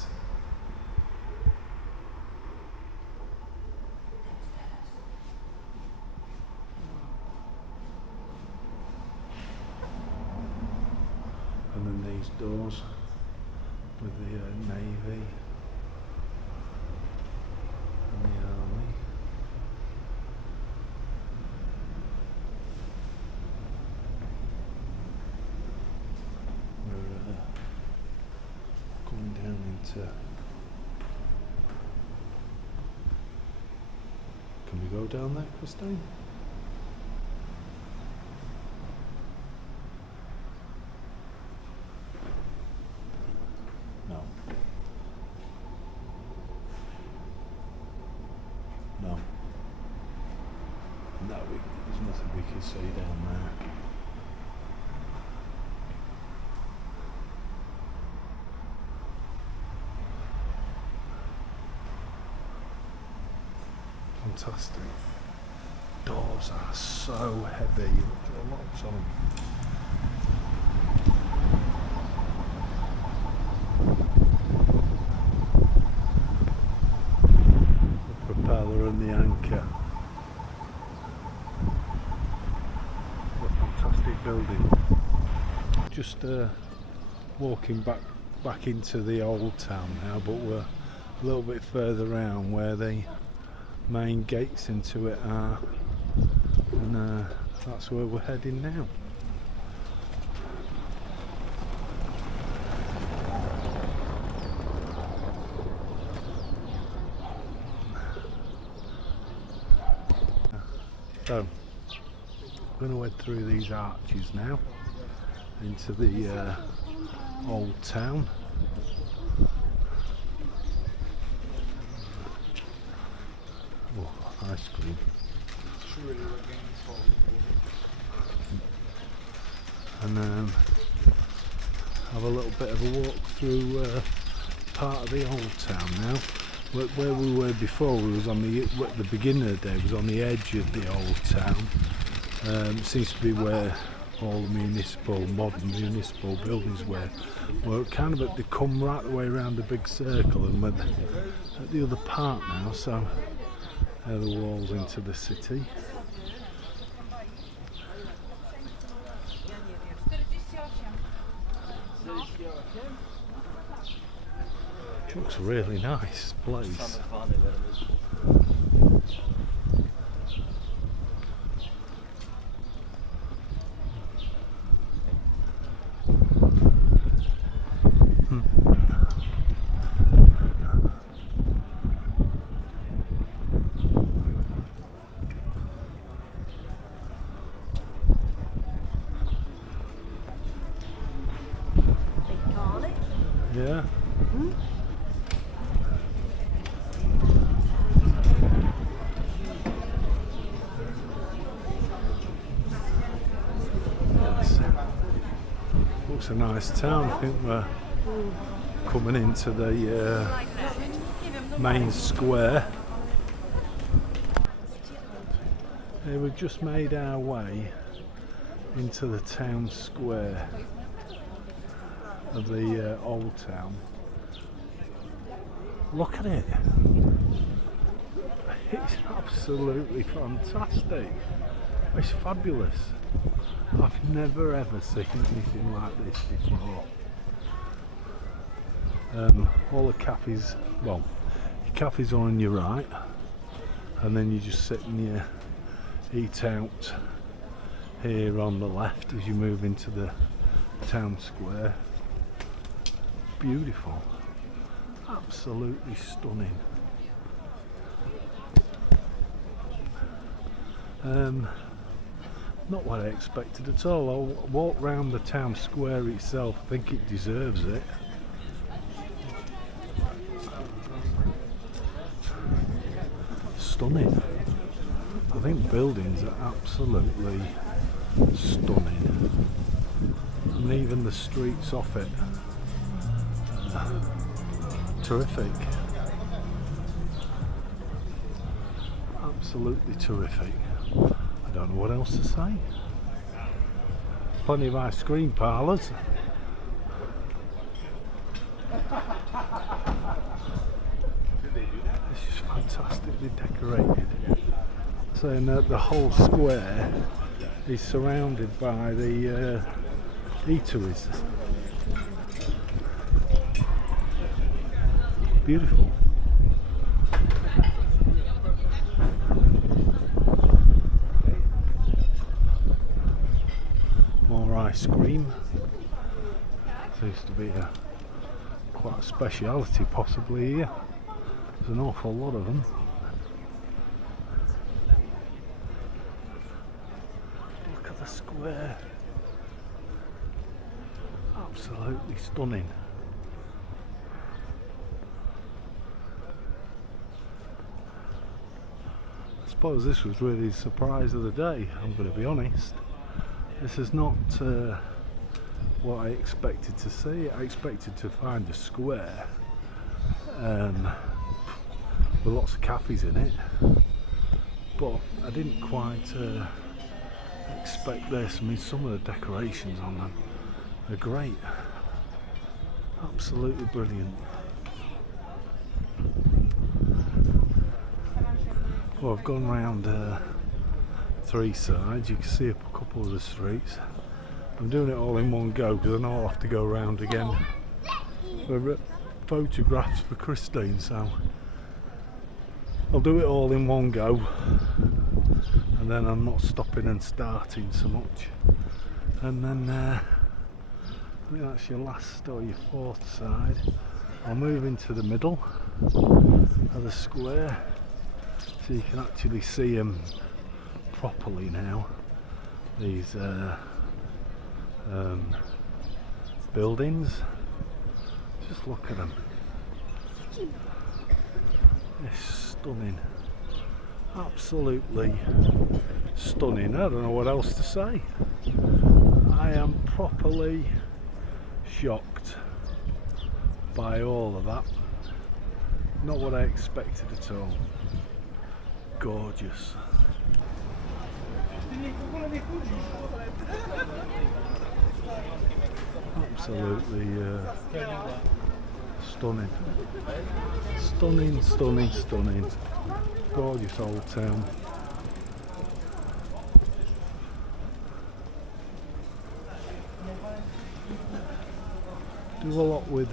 And then these doors with the Navy and the Army. We're going down into we go down there, Christine? No. No. No, there's nothing we can see down there. Fantastic. Doors are so heavy. Look at the locks on them. The propeller and the anchor. What a fantastic building. Just walking back into the old town now, but we're a little bit further around where the main gates into it are, and that's where we're heading now. So I'm going to head through these arches now into the old town. Oh, ice cream. And have a little bit of a walk through part of the old town now. Where we were before, we was on at the beginning of the day, was on the edge of the old town. Seems to be where all the modern municipal buildings were. Well, kind of they come right the way around the big circle, and we're at the other part now. So there are the walls into the city. Looks really nice place. Yeah. Looks a nice town. I think we're coming into the main square. Here we've just made our way into the town square of the old town. Look at it. It's absolutely fantastic. It's fabulous. I've never ever seen anything like this before. All the cafes, well, your cafes are on your right, and then you just sit and you eat out here on the left as you move into the town square. Beautiful, absolutely stunning. Not what I expected at all. I'll walk round the town square itself. I think it deserves it. Stunning. I think buildings are absolutely stunning, and even the streets off it. Terrific. Absolutely terrific. I don't know what else to say. Plenty of ice cream parlours. It's just fantastically decorated. So the whole square is surrounded by the eateries. Beautiful. More ice cream. Seems to be quite a speciality possibly here. There's an awful lot of them. square. Absolutely stunning. I suppose this was really the surprise of the day, I'm going to be honest. This is not what I expected to see. I expected to find a square with lots of cafes in it, but I didn't quite expect this. I mean, some of the decorations on them are great, absolutely brilliant. Well, I've gone round 3 sides. You can see up a couple of the streets. I'm doing it all in one go because I know I'll have to go around again for photographs for Christine, so I'll do it all in one go, and then I'm not stopping and starting so much. And then I think that's your last or your 4th side. I'll move into the middle of the square so you can actually see them properly now, these buildings. Just look at them. It's stunning, absolutely stunning. I don't know what else to say. I am properly shocked by all of that. Not what I expected at all. Gorgeous. Absolutely stunning. Stunning, stunning, stunning. Gorgeous old town. Do a lot with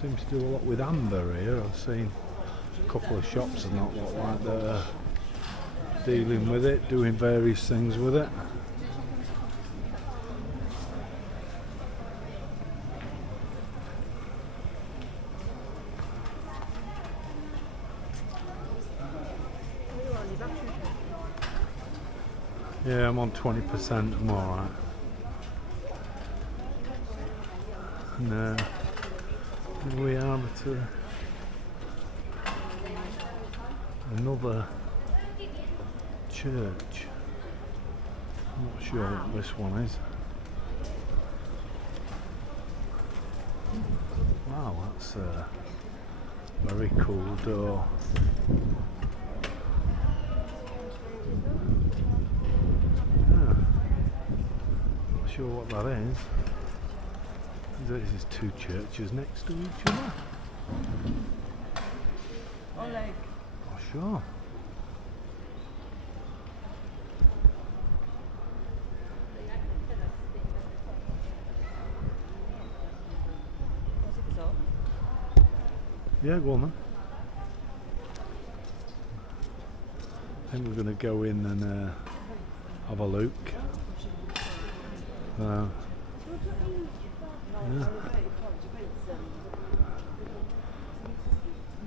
seems to do a lot with amber here. I've seen a couple of shops and not look like they're dealing with it, doing various things with it. Yeah, I'm on 20%. I'm alright. And here we are at another church. I'm not sure what this one is. Wow, that's a very cool door. Not sure what that is. This is 2 churches next to each other. Oh, sure. Yeah, go on then. I think we're going to go in and have a look. Yeah.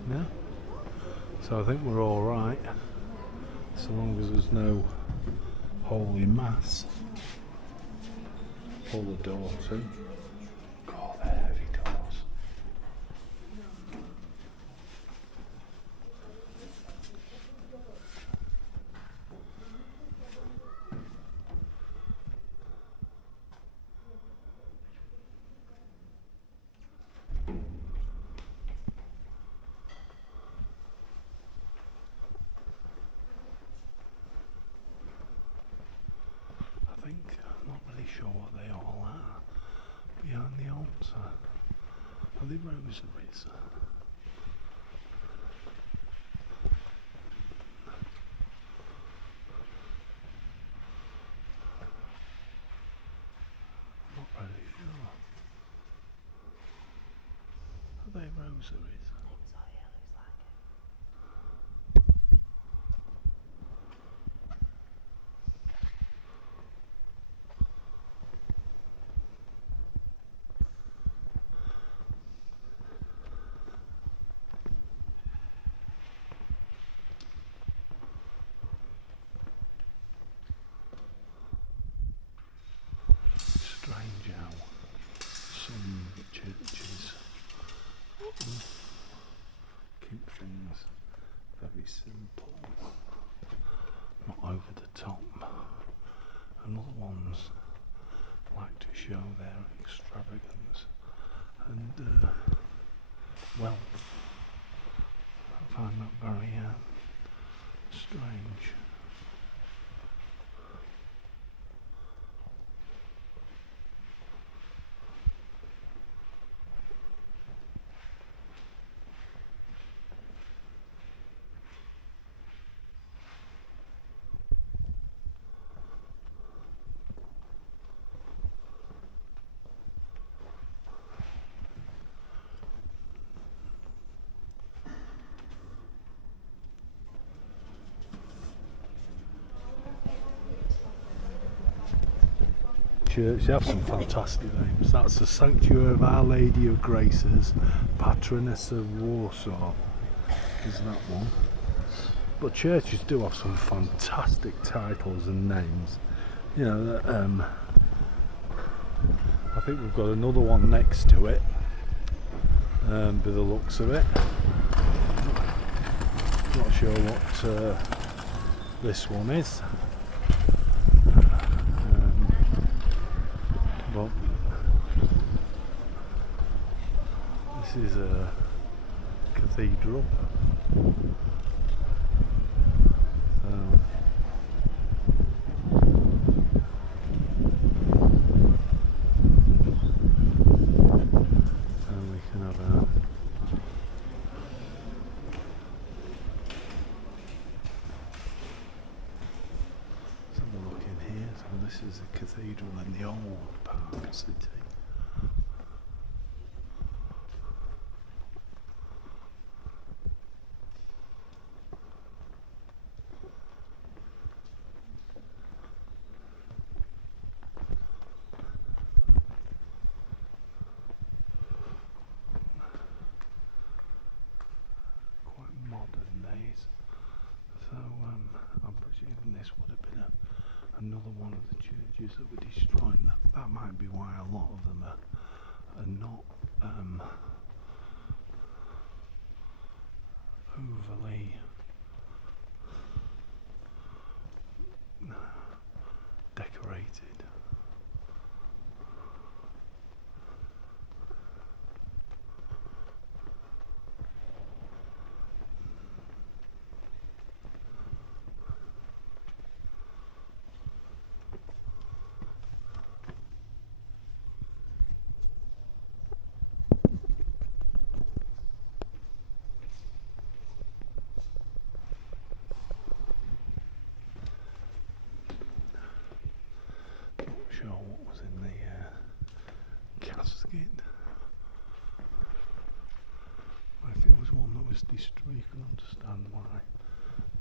Yeah. So I think we're all right, so long as there's no holy mass. Pull the door to. God, they're heavy doors. I'm not really sure what they all are behind the altar. Are they rosaries? I'm not really sure. Are they rosaries? churches. Keep things very simple, not over the top. And other ones like to show their extravagance and wealth. I find that very strange. Church, they have some fantastic names. That's the Sanctuary of Our Lady of Graces, Patroness of Warsaw, is that one. But churches do have some fantastic titles and names. You know, I think we've got another one next to it, by the looks of it. Not sure what this one is. But this is a cathedral. And we can have a look in here. So this is a cathedral in the old part of the city. Quite modern days. So I'm presuming this would have been another one of the churches that were destroyed. That might be why a lot of them are not overly decorated. Sure what was in the casket. If it was one that was destroyed, you can understand why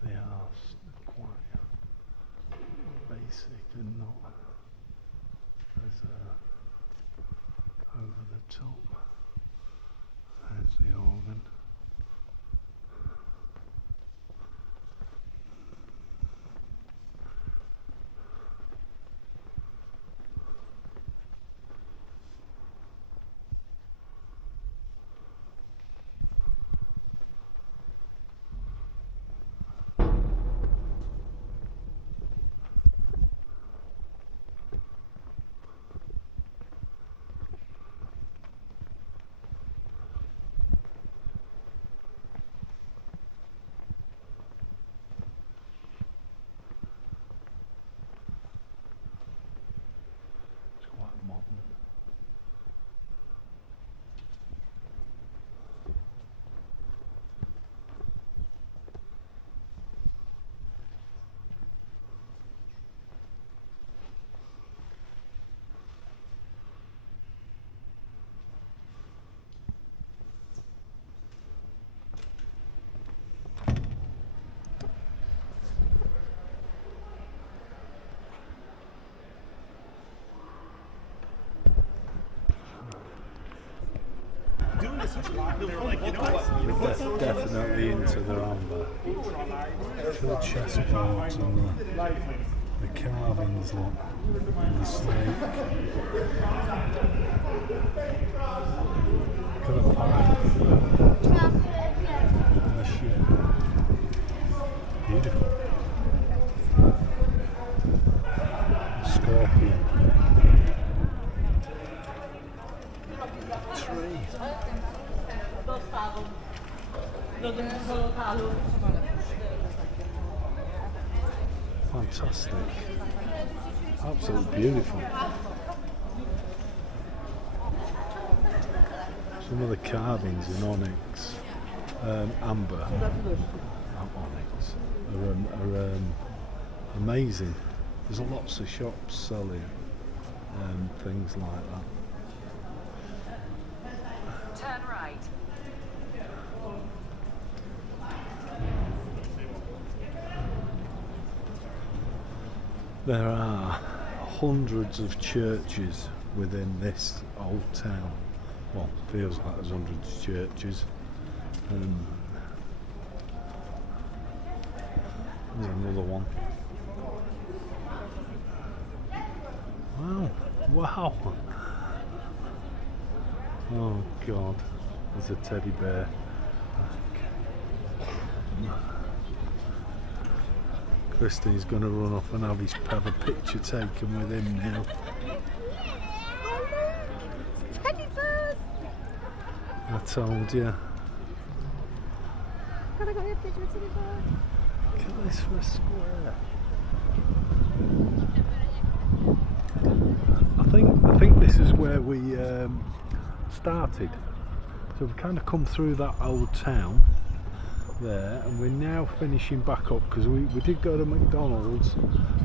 they are quite basic and not as over the top. There's the organ. Modern. They're definitely into their amber. Look at the chessboards and the carvings. Look. And the snake. Got a pipe. And the ship. Beautiful. Scorpion. Tree. Fantastic. Absolutely beautiful. Some of the carvings in onyx, amber, onyx, are amazing. There's lots of shops selling things like that. Turn right. There are hundreds of churches within this old town. Well, feels like there's hundreds of churches. There's another one. Wow, wow. Oh God, there's a teddy bear. Christy's going to run off and have a picture taken with him now. Teddy bears! I told you. Can I get a picture with teddy bear? Look at this for a square. I think this is where we started. So we've kind of come through that old town there, and we're now finishing back up because we did go to McDonald's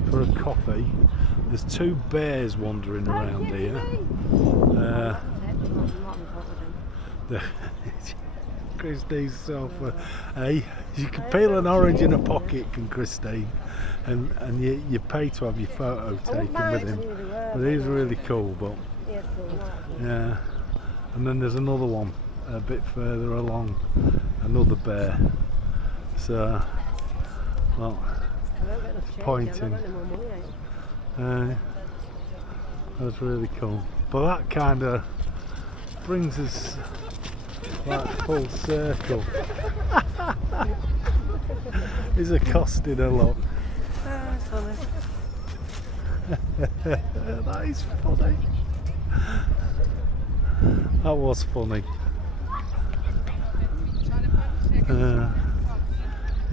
for a coffee. There's two bears wandering around here. Christy's sofa. Hey, you can peel an orange in a pocket, can Christine, and you pay to have your photo taken with him. But he's really cool. But yeah, and then there's another one a bit further along, another bear. So, well, pointing. That's really cool. But that kind of brings us like full circle. He's accosted a lot. That's funny. That is funny. That was funny.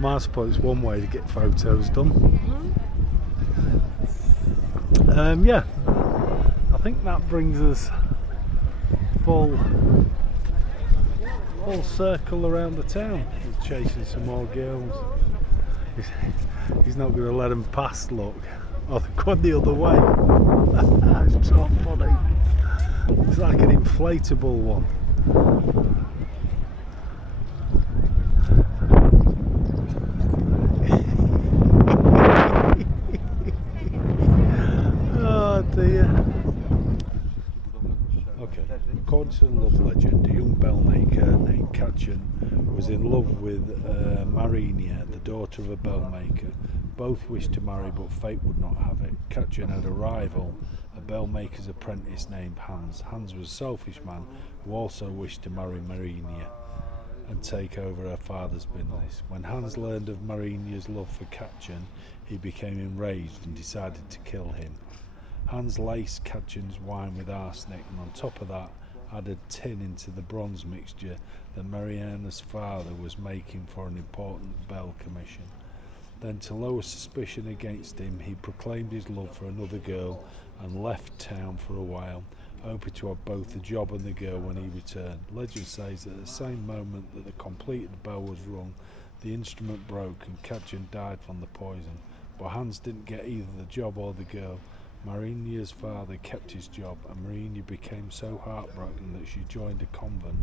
I suppose one way to get photos done. Yeah, I think that brings us full circle around the town. He's chasing some more girls. He's not going to let them pass, look. Oh, they've gone the other way. It's so funny. It's like an inflatable one. Oh dear. Okay, according to the love legend, a young bellmaker named Katjan was in love with Marinia, the daughter of a bellmaker. Both wished to marry, but fate would not have it. Katjan had a rival, a bellmaker's apprentice named Hans. Hans was a selfish man who also wished to marry Marinia and take over her father's business. When Hans learned of Marinia's love for Katjan, he became enraged and decided to kill him. Hans laced Katjan's wine with arsenic, and on top of that added tin into the bronze mixture that Mariana's father was making for an important bell commission. Then, to lower suspicion against him, he proclaimed his love for another girl and left town for a while, hoping to have both the job and the girl when he returned. Legend says that at the same moment that the completed bell was rung, the instrument broke and Katjan died from the poison. But Hans didn't get either the job or the girl. Marinia's father kept his job, and Marinia became so heartbroken that she joined a convent.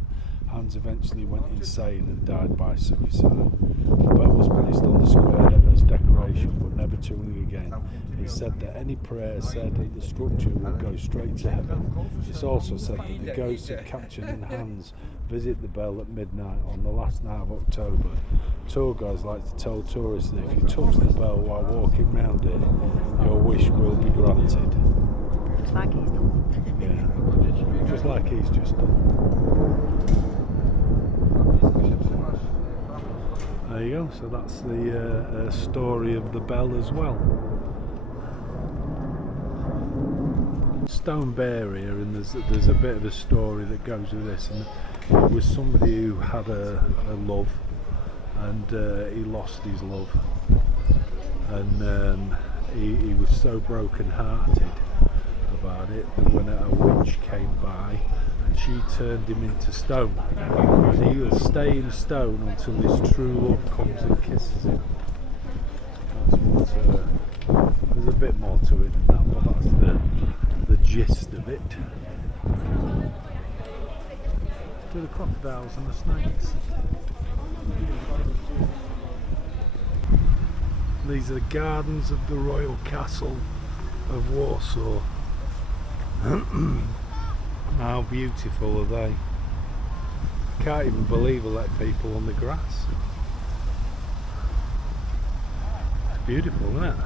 Hans eventually went insane and died by suicide. The bell was placed on the square as decoration, but never to ring again. It's said that any prayer said at the structure will go straight to heaven. It's also said that the ghosts of Katjan and Hans visit the Bell at midnight on the last night of October. Tour guides like to tell tourists that if you touch the bell while walking round it, your wish will be granted. Just like he's done. Yeah, just like he's just done. There you go, so that's the story of the bell as well. Stone Bear here, and there's a bit of a story that goes with this, and it was somebody who had a love, and he lost his love, and he was so broken hearted about it that when a witch came by and she turned him into stone, and he'll stay in stone until his true love comes and kisses him. That's what, there's a bit more to it than that, but that's the gist of it. To the crocodiles and the snakes. These are the gardens of the Royal Castle of Warsaw. How beautiful are they? I can't even believe I let people on the grass. It's beautiful, isn't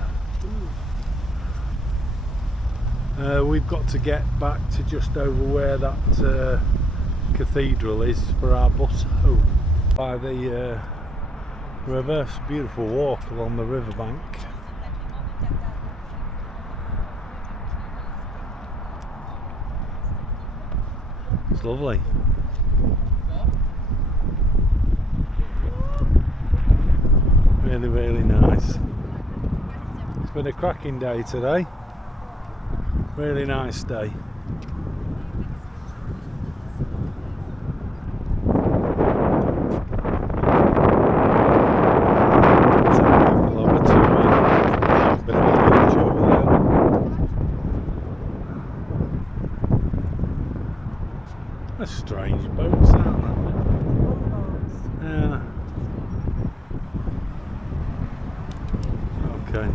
it? We've got to get back to just over where that cathedral is for our bus home. By the river, it's a beautiful walk along the riverbank. It's lovely. Really, really nice. It's been a cracking day today. Really nice day. They're strange boats, aren't they? Yeah. Okay.